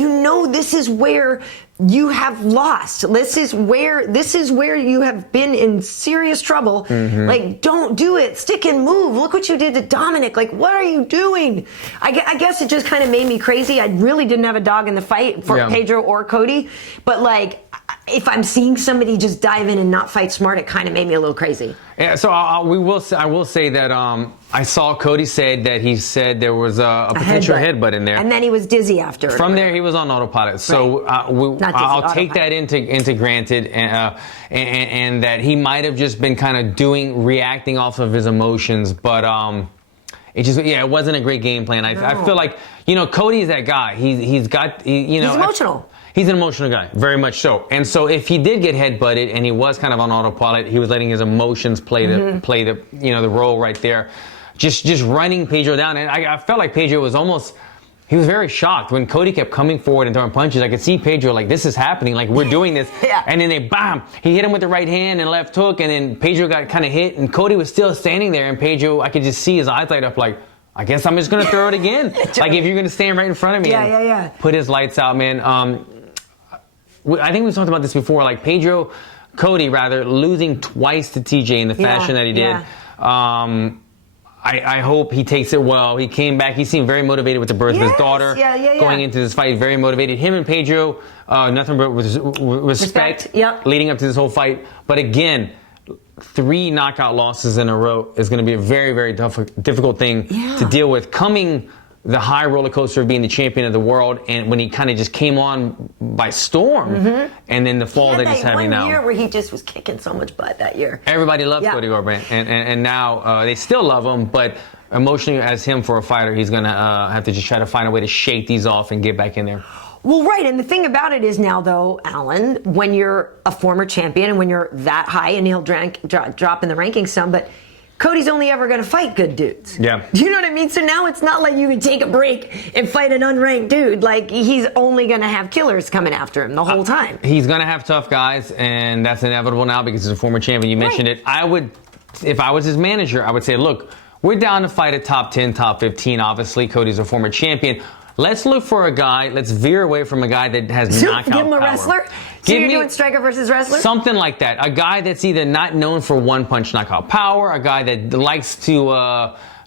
this is where you have lost. This is where you have been in serious trouble. Like, don't do it. Stick and move. Look what you did to Dominic. Like, what are you doing? I guess it just kind of made me crazy. I really didn't have a dog in the fight for Pedro or Cody, but like, if I'm seeing somebody just dive in and not fight smart, it kind of made me a little crazy. Yeah, so I will say that I saw Cody said that he said there was a potential headbutt in there, and then he was dizzy after. From there, he was on autopilot. So I'll take that into granted, and that he might have just been kind of reacting off of his emotions, but it wasn't a great game plan. I feel like Cody's that guy. He's emotional. He's an emotional guy, very much so. And so if he did get headbutted and he was kind of on autopilot, he was letting his emotions play the role right there. Just running Pedro down. And I felt like Pedro was almost he was very shocked when Cody kept coming forward and throwing punches. I could see Pedro like, this is happening, like we're doing this. And then he hit him with the right hand and left hook, and then Pedro got kind of hit, and Cody was still standing there, and Pedro, I could just see his eyes light up like, I guess I'm just going to throw it again. Like if you're going to stand right in front of me. Put his lights out, man. I think we've talked about this before, like Cody losing twice to TJ in the fashion that he did. I hope he takes it well. He came back. He seemed very motivated with the birth of his daughter. Going into this fight, very motivated. Him and Pedro, nothing but respect leading up to this whole fight. But again, 3 knockout losses in a row is going to be a very, very difficult thing to deal with. Coming the high roller coaster of being the champion of the world, and when he kind of just came on by storm, and then the fall that he's having now. One year where he just was kicking so much butt that year. Everybody loved Cody Garbrandt, and now they still love him, but emotionally as him for a fighter, he's going to have to just try to find a way to shake these off and get back in there. Well, right, and the thing about it is now, though, Alan, when you're a former champion and when you're that high, and he'll drop in the rankings some, but Cody's only ever going to fight good dudes. Yeah. Do you know what I mean? So now it's not like you can take a break and fight an unranked dude. Like, he's only going to have killers coming after him the whole time. He's going to have tough guys, and that's inevitable now because he's a former champion. You mentioned it. If I was his manager, I would say, look, we're down to fight a top 10, top 15. Obviously, Cody's a former champion. Let's look for a guy. Let's veer away from a guy that has knockout power. Give him a wrestler? So you're doing striker versus wrestler? Something like that. A guy that's either not known for one-punch knockout power, a guy that likes to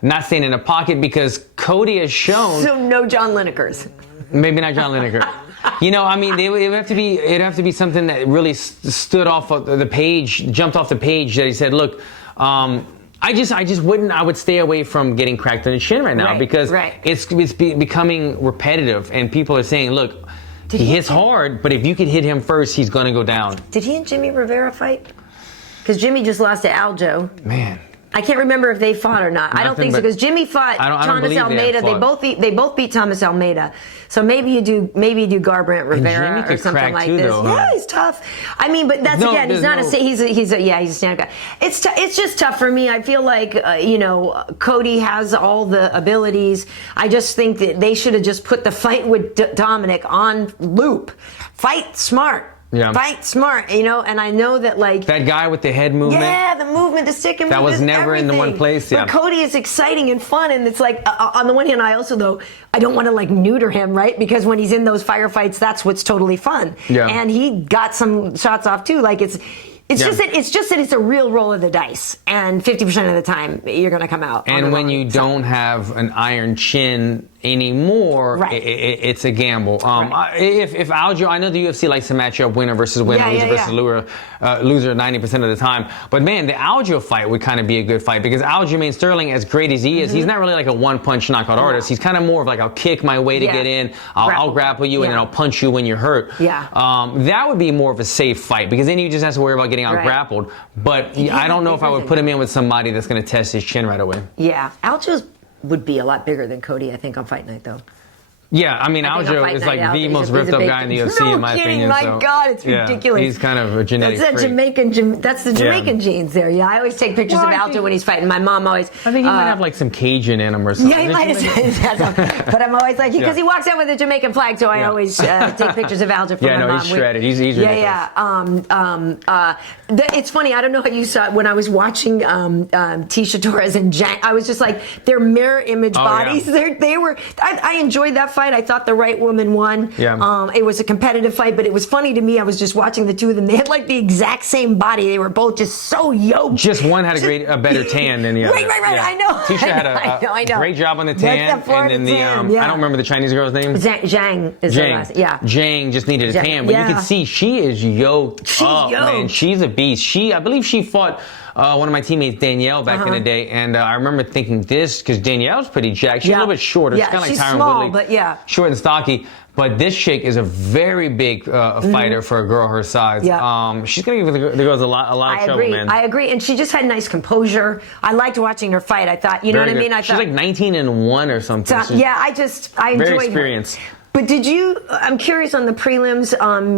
not stand in a pocket, because Cody has shown... So no John Linekers. Maybe not John Lineker. You know, I mean, it would have to be something that really stood off of the page, jumped off the page, that he said, look, I just wouldn't. I would stay away from getting cracked on the chin right now because it's becoming repetitive, and people are saying, "Look, he hits hard, but if you could hit him first, he's going to go down." Did he and Jimmy Rivera fight? Because Jimmy just lost to Aljo. Man. I can't remember if they fought or not. I don't think so, because Jimmy fought Thomas Almeida. They both beat Thomas Almeida. So maybe you do Garbrandt Rivera or something like this. Though, yeah, he's tough. I mean, but that's again, he's not he's a stand-up guy. It's just tough for me. I feel like Cody has all the abilities. I just think that they should have just put the fight with Dominic on loop. Fight smart. Yeah. Fight smart, and I know that that guy with the head movement. Yeah, the movement, the stick and that was never everything. In the one place. Yeah. But Cody is exciting and fun, and it's like on the one hand, I also though I don't want to neuter him, right? Because when he's in those firefights, that's what's totally fun. Yeah. And he got some shots off too. It's just that it's a real roll of the dice, and 50% of the time you're going to come out. And when you don't have an iron chin anymore, it's a gamble. If Aljo, I know the UFC likes to match up winner versus winner, loser versus loser 90% of the time. But man, the Aljo fight would kind of be a good fight because Aljamain Sterling, as great as he is, he's not really like a one-punch knockout artist. He's kind of more of I'll kick my way to get in, I'll grapple you, and then I'll punch you when you're hurt. That would be more of a safe fight because then you just have to worry about getting out grappled. But I don't know if I would put him in with somebody that's going to test his chin right away. Yeah, Aljo's would be a lot bigger than Cody, I think, on Fight Night, though. Yeah, I mean, Aljo is the most ripped up guy in the UFC, in my opinion. My God, it's ridiculous. He's kind of a genetic freak. That's the Jamaican genes there. Yeah, I always take pictures of Aljo when he's fighting. My mom always... I think he might have some Cajun in him or something. Yeah, he might have. But I'm always because he walks out with a Jamaican flag, so I always take pictures of Aljo for my mom. He's shredded. He's ridiculous. It's funny, I don't know how you saw it when I was watching Tisha Torres and Jang. I was just their mirror image bodies. They were... I enjoyed that fight. I thought the right woman won. Yeah. It was a competitive fight, but it was funny to me. I was just watching the two of them. They had the exact same body. They were both just so yoked. Just one had a better tan than the other. Right. Yeah. I know. Tisha had a great job on the tan, and then I don't remember the Chinese girl's name. Zhang is her last. Yeah. Zhang just needed a tan, but you could see she is yoked up, man. She's a beast. I believe she fought one of my teammates, Danielle, back in the day, and I remember thinking this because Danielle's pretty jacked. She's a little bit shorter. She's kind of like Tyron Woodley, but short and stocky. But this chick is a very big fighter for a girl her size. Yeah. She's going to give the girls a lot of trouble, man. I agree. And she just had nice composure. I liked watching her fight. I thought, you know what I mean? She's 19-1 or something. I enjoyed very experienced. her. But I'm curious on the prelims,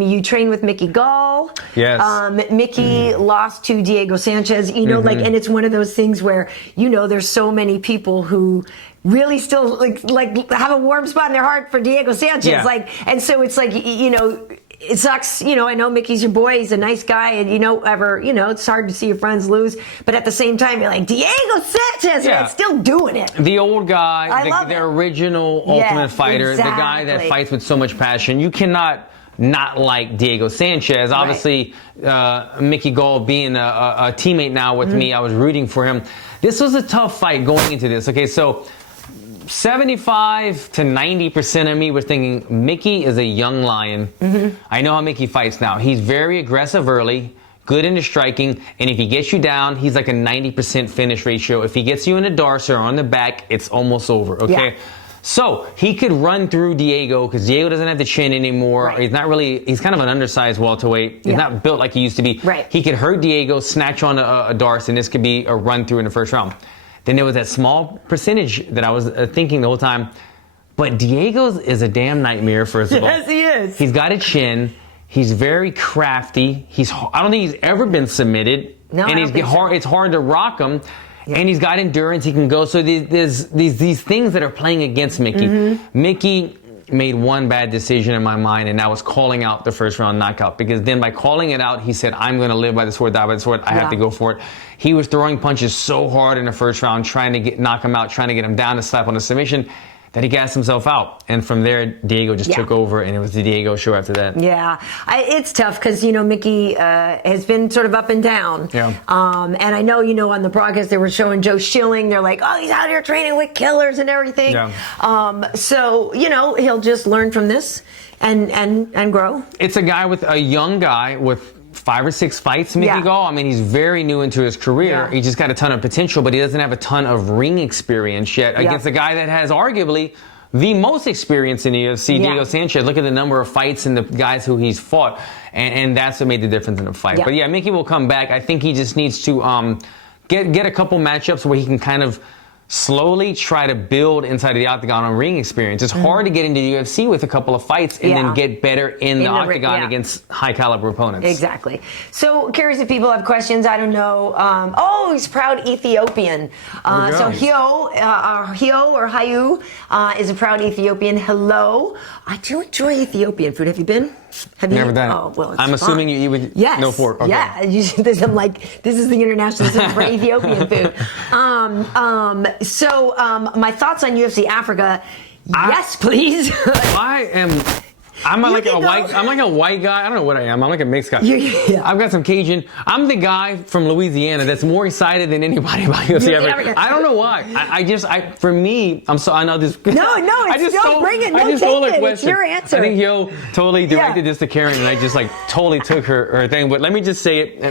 you trained with Mickey Gall. Yes. Mickey lost to Diego Sanchez, you know, and it's one of those things where, there's so many people who really still like have a warm spot in their heart for Diego Sanchez. Yeah. And so it's like, it sucks, I know Mickey's your boy, he's a nice guy, and it's hard to see your friends lose, but at the same time, you're like, Diego Sanchez, man, still doing it. The old guy, the original Ultimate Fighter, the guy that fights with so much passion. You cannot not like Diego Sanchez. Obviously, Mickey Gall being a teammate now with me, I was rooting for him. This was a tough fight going into this. Okay, so 75 to 90% of me was thinking Mickey is a young lion. I know how Mickey fights now. He's very aggressive early, good into striking, and if he gets you down, he's like a 90% finish ratio. If he gets you in the darts or on the back, it's almost over, okay? Yeah. So he could run through Diego because Diego doesn't have the chin anymore. Right. He's kind of an undersized welterweight. He's not built like he used to be. Right. He could hurt Diego, snatch on a darts, and this could be a run through in the first round. Then there was that small percentage that I was thinking the whole time, but Diego is a damn nightmare, first of all. Yes, he is. He's got a chin. He's very crafty. I don't think he's ever been submitted. No, and it's hard to rock him. Yeah. And he's got endurance. He can go. So there's these things that are playing against Mickey. Mickey made one bad decision in my mind, and that was calling out the first round knockout. Because then by calling it out, he said, I'm going to live by the sword, die by the sword. I have to go for it. He was throwing punches so hard in the first round, trying to knock him out, trying to get him down to slap on a submission, that he gassed himself out. And from there, Diego just took over, and it was the Diego show after that. Yeah, it's tough because, Mickey has been sort of up and down. Yeah. And I know, on the broadcast, they were showing Joe Schilling. They're like, oh, he's out here training with killers and everything. Yeah. So, he'll just learn from this and grow. It's a guy with a young guy with 5 or 6 fights, Mickey Gall. I mean, he's very new into his career. He just got a ton of potential, but he doesn't have a ton of ring experience yet against a guy that has arguably the most experience in the UFC, Diego Sanchez. Look at the number of fights and the guys who he's fought, and that's what made the difference in the fight. But Mickey will come back. I think he just needs to get a couple matchups where he can kind of slowly try to build inside of the octagon on ring experience. It's hard to get into the UFC with a couple of fights and then get better in the octagon against high caliber opponents. Exactly. So curious if people have questions. I don't know. He's proud Ethiopian. So H.E.A.T or Hayu is a proud Ethiopian. Hello. I do enjoy Ethiopian food. Have you been? Have you never done it? Oh, well, I'm assuming you eat with no fork. Okay. Yeah. I'm like, this is the international system for Ethiopian food. So my thoughts on UFC Africa. Yes, please. I'm like a white guy. I don't know what I am. I'm like a mixed guy. I've got some Cajun. I'm the guy from Louisiana that's more excited than anybody about UFC Africa. I don't know why. For me, I know this. Bring it. No, take it. It's your answer. I think Yo totally directed this to Karyn, and I just totally took her thing. But let me just say it.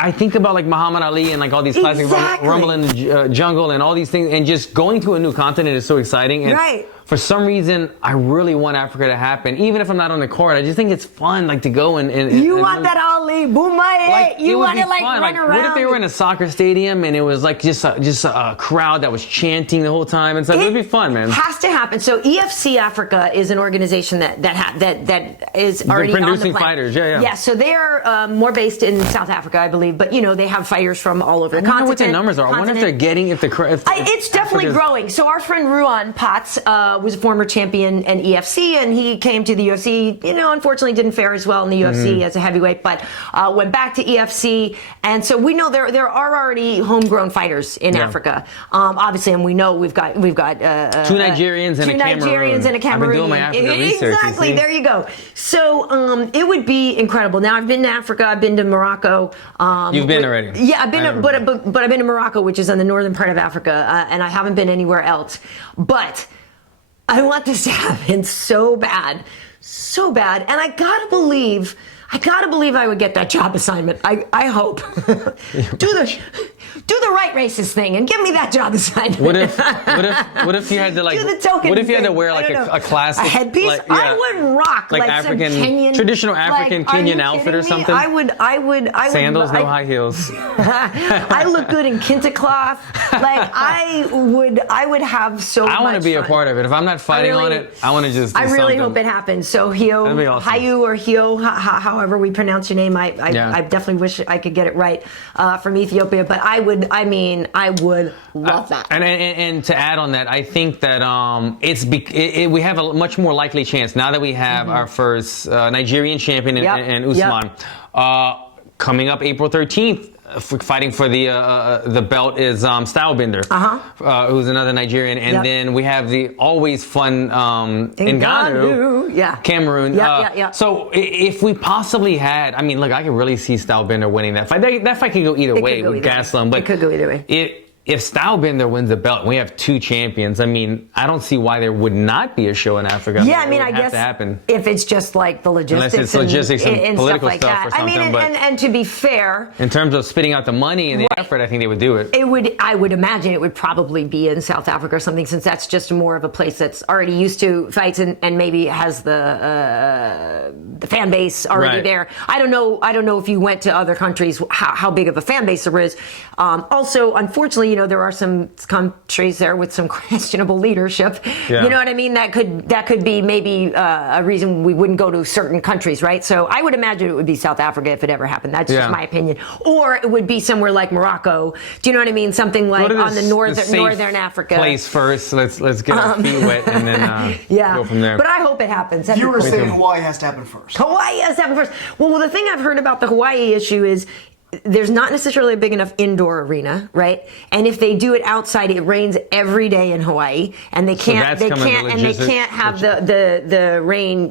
I think about Muhammad Ali and all these classic Rumble in the Jungle and all these things, and just going to a new continent is so exciting. And for some reason, I really want Africa to happen. Even if I'm not on the court, I just think it's fun, to go and you want that Ali Boomaye? You want to run around? What if they were in a soccer stadium and it was just a crowd that was chanting the whole time? It would be fun, man. It has to happen. So EFC Africa is an organization that is already producing on the fighters. Yeah. So they are more based in South Africa, I believe. But they have fighters from all over the continent. I wonder what the numbers are. I wonder if they're getting it's definitely growing. So our friend Ruan Potts was a former champion in EFC, and he came to the UFC. Unfortunately, didn't fare as well in the UFC as a heavyweight, but went back to EFC. And so we know there are already homegrown fighters in Africa, obviously, and we know we've got 2 Nigerians and a Cameroon. I've been doing my Africa research. Exactly. There you go. So it would be incredible. Now I've been to Africa. I've been to Morocco. You've been already. Yeah, I've been, but I've been to Morocco, which is on the northern part of Africa, and I haven't been anywhere else. But I want this to happen so bad, and I gotta believe I would get that job assignment. I hope. do the right racist thing and give me that job assignment. What if you had to like? Do the token what if you had to thing. wear like a classic headpiece? Like, yeah, I would rock like African, some Kenyan, traditional African Kenyan outfit or something. I would. Sandals, no high heels. I look good in kente cloth. Like I would have so much. I want to be fun. a part of it. If I'm not fighting on it, I want to just. Do I really something. hope it happens. So H.E.A.T, awesome. Hayu or H.E.A.T, however we pronounce your name, I definitely wish I could get it right from Ethiopia. But I would love that. And to add on that, I think that we have a much more likely chance now that we have our first Nigerian champion in Usman. Coming up April 13th, fighting for the belt is Stylebender, who's another Nigerian, and then we have the always fun Ngannou, Cameroon. So if we possibly had, I mean, look, I could really see Stylebender winning that fight. That fight could go either way with Gastelum, but it could go either way. If Stylebender wins the belt and we have two champions, I mean, I don't see why there would not be a show in Africa. Yeah, I mean, I guess if it's just like the logistics, unless it's logistics and political stuff like stuff that. or something. I mean, and to be fair, in terms of spitting out the money and the effort, I think they would do it. I would imagine it would probably be in South Africa or something, since that's just more of a place that's already used to fights and maybe has the fan base already there. I don't know if you went to other countries how big of a fan base there is. Also, unfortunately, there are some countries there with some questionable leadership. Yeah. You know what I mean? That could be maybe a reason we wouldn't go to certain countries, right? So I would imagine it would be South Africa if it ever happened. That's just my opinion. Or it would be somewhere like Morocco. Do you know what I mean? Something like on the northern Africa place first. Let's get our feet wet and then go from there. But I hope it happens. You were saying Hawaii has to happen first. Hawaii has to happen first. Well, the thing I've heard about the Hawaii issue is there's not necessarily a big enough indoor arena, right? And if they do it outside, it rains every day in Hawaii, and they can't have the rain,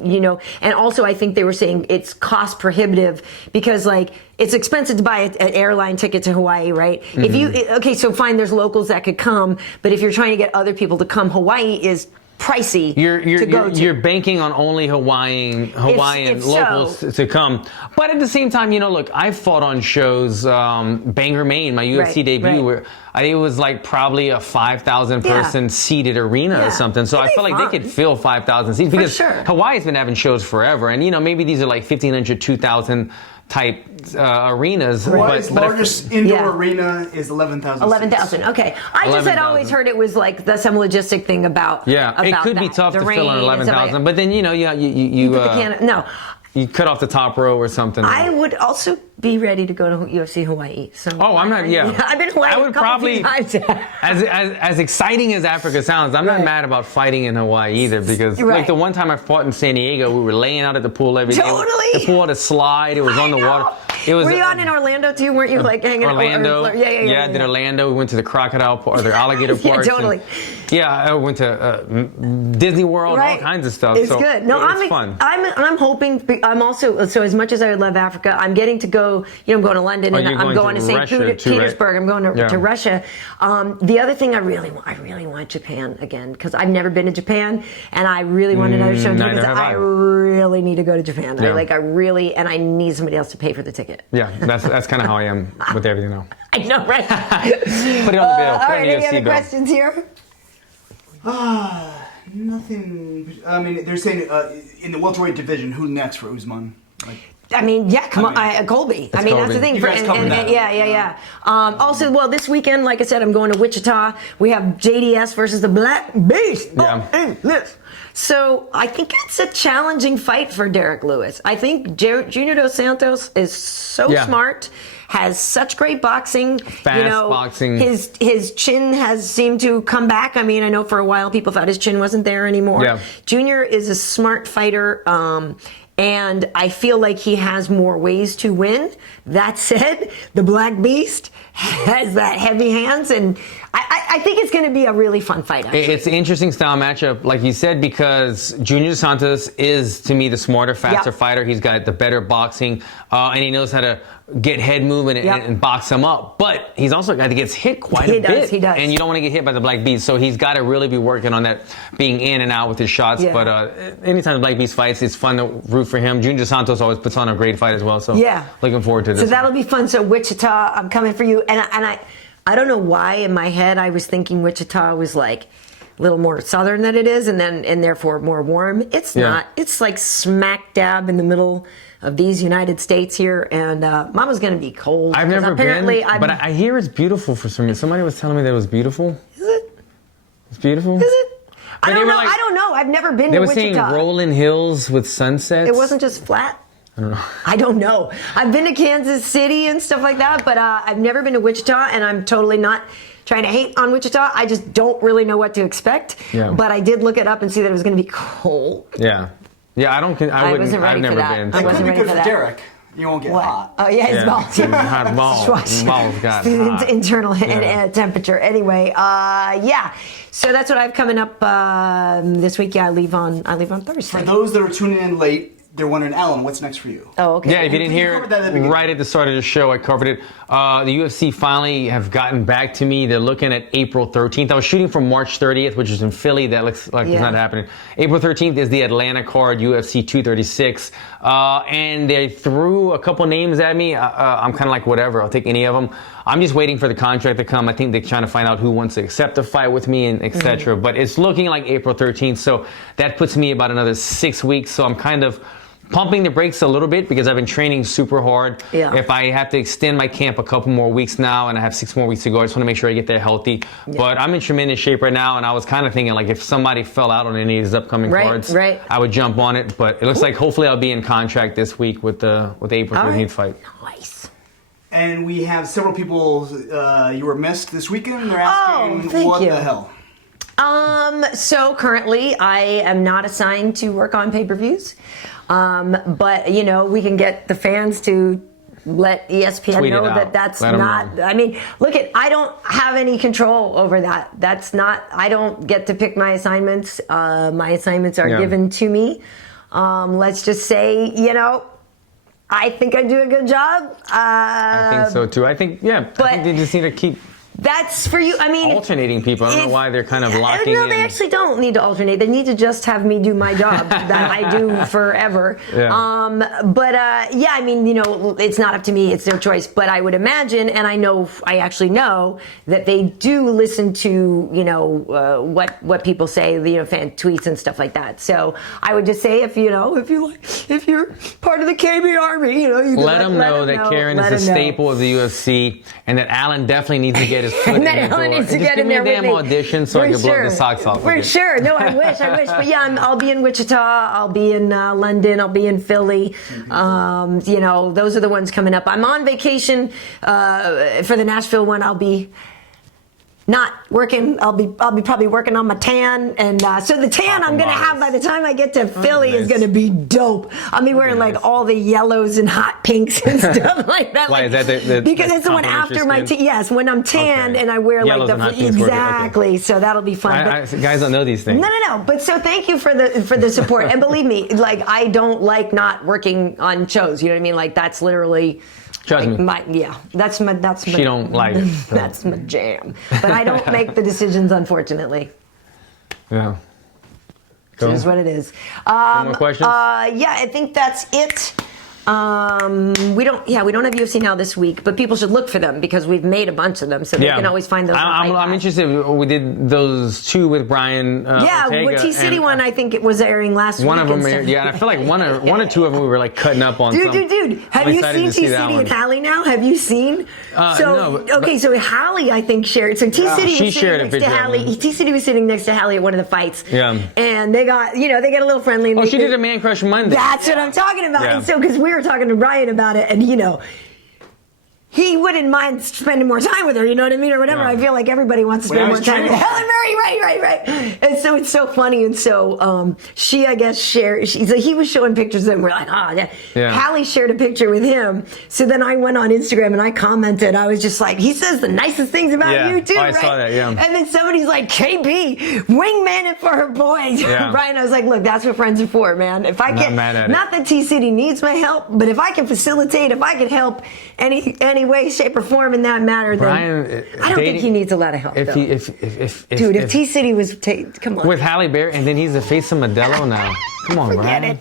And also, I think they were saying it's cost prohibitive because, like, it's expensive to buy an airline ticket to Hawaii, right? Mm-hmm. So fine, there's locals that could come, but if you're trying to get other people to come, Hawaii is pricey to go to. You're banking on only Hawaiian locals to come. But at the same time, look, I fought on shows, Bangor, Maine, my UFC debut, where I think it was like probably a 5,000 person seated arena or something. So I felt like they could fill 5,000 seats because Hawaii's been having shows forever. And, maybe these are like 1,500, 2,000 type arenas. Hawaii's largest indoor arena is 11,000. 11,000. Okay, I just had always heard it was like some logistic thing about. Yeah, it could be tough to fill on 11,000, but then you cut off the top row or something. I would also be ready to go to UFC Hawaii. So I'm not. Yeah, I've been Hawaii. I would probably. As exciting as Africa sounds, I'm not mad about fighting in Hawaii either because like the one time I fought in San Diego, we were laying out at the pool every day. Totally. The pool had a slide. It was on the water. Were you out in Orlando too? Weren't you like hanging out? Orlando. Yeah, I did Orlando. We went to the crocodile park, or the alligator park. Totally. I went to Disney World, all kinds of stuff. It's good. No, it's fun. I'm hoping. I'm also as much as I love Africa, I'm getting to go. I'm going to London and I'm going to St. Petersburg. I'm going to Russia. The other thing I really want Japan again because I've never been to Japan and I really want another show because I really need to go to Japan. Yeah. I need somebody else to pay for the ticket. Yeah, that's kind of how I am with everything now. I know, right? Put it on the bill. All right, any other questions here? Nothing. I mean, they're saying in the welterweight division, who next for Usman? Come on, Colby. I mean, that's the thing. You guys covered that. Yeah. Also, this weekend, like I said, I'm going to Wichita. We have JDS versus the Black Beast. Yeah. So I think it's a challenging fight for Derrick Lewis. I think Junior Dos Santos is so smart, has such great boxing. Fast boxing. His chin has seemed to come back. I mean, I know for a while people thought his chin wasn't there anymore. Yeah. Junior is a smart fighter. And I feel like he has more ways to win. That said, the Black Beast has that heavy hands, and I think it's going to be a really fun fight, actually. It's an interesting style matchup, like you said, because Junior Santos is, to me, the smarter, faster fighter. He's got the better boxing, and he knows how to get head movement and box him up. But he's also a guy that gets hit quite a bit. He does. And you don't want to get hit by the Black Beast, so he's got to really be working on that, being in and out with his shots. Yeah. But anytime the Black Beast fights, it's fun to root for him. Junior Santos always puts on a great fight as well, so looking forward to this. So that'll be fun. So Wichita, I'm coming for you. And I don't know why in my head I was thinking Wichita was like a little more southern than it is, and therefore more warm. It's not. It's like smack dab in the middle of these United States here, and Mama's gonna be cold. I've never been, but I hear it's beautiful for some reason. Somebody was telling me that it was beautiful. Is it? It's beautiful. Is it? But I don't know. I don't know. I've never been to Wichita. They were saying rolling hills with sunsets. It wasn't just flat. I don't know. I don't know. I've been to Kansas City and stuff like that, but I've never been to Wichita, and I'm totally not trying to hate on Wichita. I just don't really know what to expect. Yeah. But I did look it up and see that it was going to be cold. Yeah. Yeah, I wasn't ready I've never for that. I It wasn't could be ready good for for that. Derrick. You won't get hot. Oh, yeah, his balls. Hot balls. Balls got hot. Internal temperature. Anyway, yeah. So that's what I have coming up this week. Yeah, I leave on Thursday. For those that are tuning in late, they're wondering, Alan, what's next for you? Oh, okay. Yeah, if you didn't hear it right at the start of the show, I covered it. The UFC finally have gotten back to me. They're looking at April 13th. I was shooting for March 30th, which is in Philly. That looks like it's not happening. April 13th is the Atlanta card, UFC 236. And they threw a couple names at me. I'm kind of like, whatever, I'll take any of them. I'm just waiting for the contract to come. I think they're trying to find out who wants to accept a fight with me and etc. But it's looking like April 13th. So that puts me about another 6 weeks. So I'm kind of pumping the brakes a little bit because I've been training super hard. Yeah. If I have to extend my camp a couple more weeks now and I have 6 more weeks to go, I just want to make sure I get there healthy. Yeah. But I'm in tremendous shape right now, and I was kind of thinking, like, if somebody fell out on any of these upcoming cards, I would jump on it. But it looks like hopefully I'll be in contract this week with the April 13th fight. Nice. And we have several people you were missed this weekend. They're asking, the hell? So currently I am not assigned to work on pay-per-views. But, you know, we can get the fans to let ESPN know that that's not, I mean, look I don't have any control over that. That's not, I don't get to pick my assignments. My assignments are given to me. Let's just say, you know, I think I do a good job. I think so too. I think they just need to keep That's for you. I mean, alternating people. I don't know why they're kind of locking in. No, they actually don't need to alternate. They need to just have me do my job that I do forever. Yeah. Yeah, I mean, you know, it's not up to me. It's their choice. But I would imagine, and I actually know that they do listen to, you know, what people say, you know, fan tweets and stuff like that. So I would just say, if you're part of the KB Army, you know, you let them know that Karyn is a staple of the UFC, and that Alan definitely needs to get his foot in the door. Needs to get in there with me. Give me a damn audition so I can blow the socks off. For sure. No, I wish. But yeah, I'll be in Wichita. I'll be in London. I'll be in Philly. You know, those are the ones coming up. I'm on vacation for the Nashville one. I'll be not working. I'll be probably working on my tan, and so the tan I'm gonna have by the time I get to Philly is gonna be dope. I'll be wearing like all the yellows and hot pinks and stuff like that. Why is that? Because it's the one after my yes, when I'm tanned and I wear yellows like the exactly. So that'll be fun. Guys don't know these things. No. But so thank you for the support, and believe me, like I don't like not working on shows. You know what I mean? Like that's literally. Trust me. That's my. She don't like it. So. That's my jam. But I don't make the decisions, unfortunately. Yeah. It is what it is. More questions? Yeah, I think that's it. We don't have UFC now this week, but people should look for them because we've made a bunch of them, so they can always find those. I'm interested. We did those two with Bryant. With T-City one, I think it was airing last week. One of them, and I feel like one or two of them we were like cutting up on. Dude, have you seen T-City and Hallie now? Have you seen? So Hallie, I think shared. So T-City was sitting next to Hallie. T-City was sitting next to Hallie at one of the fights. Yeah. And they got a little friendly. And she did a Man Crush Monday. That's what I'm talking about. Yeah. And so because we were talking to Bryant about it, and he wouldn't mind spending more time with her, you know what I mean, or whatever. Yeah. I feel like everybody wants to spend more time with Helen Murray, right. And so it's so funny, and so she, I guess, shared. He was showing pictures, and we're like, Hallie shared a picture with him. So then I went on Instagram and I commented. I was just like, he says the nicest things about you too, right? I saw that, yeah. And then somebody's like, KB, wingman it for her boys. Yeah. Brian, I was like, look, that's what friends are for, man. If I can, not that T-City needs my help, but if I can facilitate, if I can help any any way, shape, or form in that matter, then Brian, I don't think he needs a lot of help. If though. he, if Dude, if T-City was come on. with Halle Berry, and then he's the face of Modelo now. Come on, Forget Brian. it.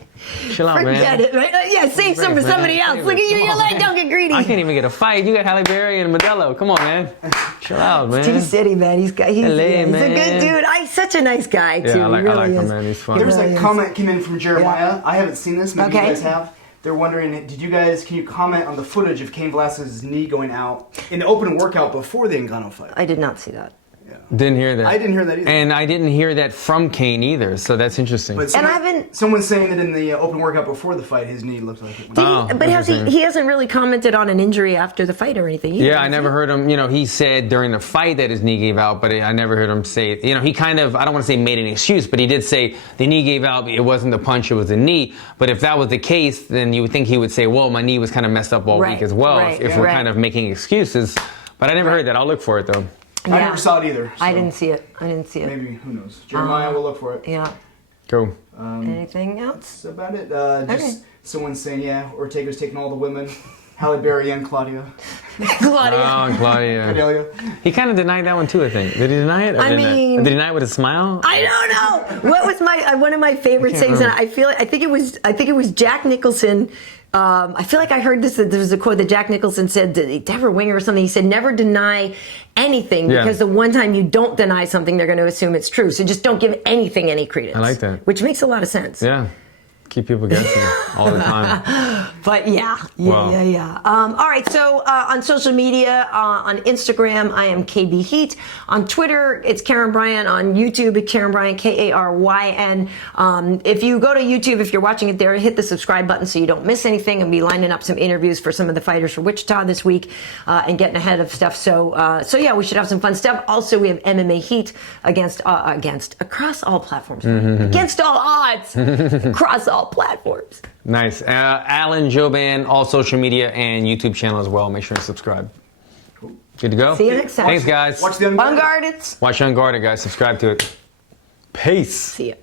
Chill out, man. Forget it, right? Yeah, save some for somebody else. Look at you, you're like, don't get greedy. I can't even get a fight. You got Halle Berry and Modelo. Come on, man. Chill out, man. T-City, man. He's a good man. dude. He's such a nice guy, too. Yeah, I like really him, man. He's fun. There's a comment came in from Jeremiah. I haven't seen this. Maybe you Okay. guys have. They're wondering, can you comment on the footage of Cain Velasquez's knee going out in the open workout before the Ngannou fight? I did not see that. Didn't hear that. I didn't hear that either. And I didn't hear that from Cain either, so that's interesting. But someone's saying that in the open workout before the fight, his knee looked like it. But he hasn't really commented on an injury after the fight or anything either. Yeah, I never heard him, he said during the fight that his knee gave out, but I never heard him say, he kind of, I don't want to say made an excuse, but he did say the knee gave out, it wasn't the punch, it was the knee. But if that was the case, then you would think he would say, well, my knee was kind of messed up all week as well, if we're kind of making excuses. But I never heard that. I'll look for it, though. Yeah. I never saw it either. So I didn't see it. Maybe, who knows? Jeremiah will look for it. Yeah. Cool. Anything else? That's about it. Just someone saying, Ortega's taking all the women. Halle Berry and Claudia. Claudia. Oh, Claudia. He kind of denied that one too, I think. Did he deny it? Or did he deny it with a smile? I don't know. What was one of my favorite things? And I think it was Jack Nicholson. I feel like I heard this. There was a quote that Jack Nicholson said to Deborah Winger or something. He said, "Never deny anything because the one time you don't deny something, they're going to assume it's true. So just don't give anything any credence." I like that. Which makes a lot of sense. Yeah. Keep people guessing all the time. But yeah. All right, so on social media, on Instagram, I am KB Heat. On Twitter, it's Karyn Bryant. On YouTube, it's Karyn Bryant, Karyn. If you go to YouTube, if you're watching it there, hit the subscribe button so you don't miss anything. And be lining up some interviews for some of the fighters for Wichita this week and getting ahead of stuff. So yeah, we should have some fun stuff. Also, we have MMA Heat against across all platforms, against all odds, across all platforms. Nice. Alan, Jouban, all social media and YouTube channel as well. Make sure to subscribe. Cool. Good to go? See you next time. Thanks, guys. Watch the Unguarded. Watch Unguarded, guys. Subscribe to it. Peace. See ya.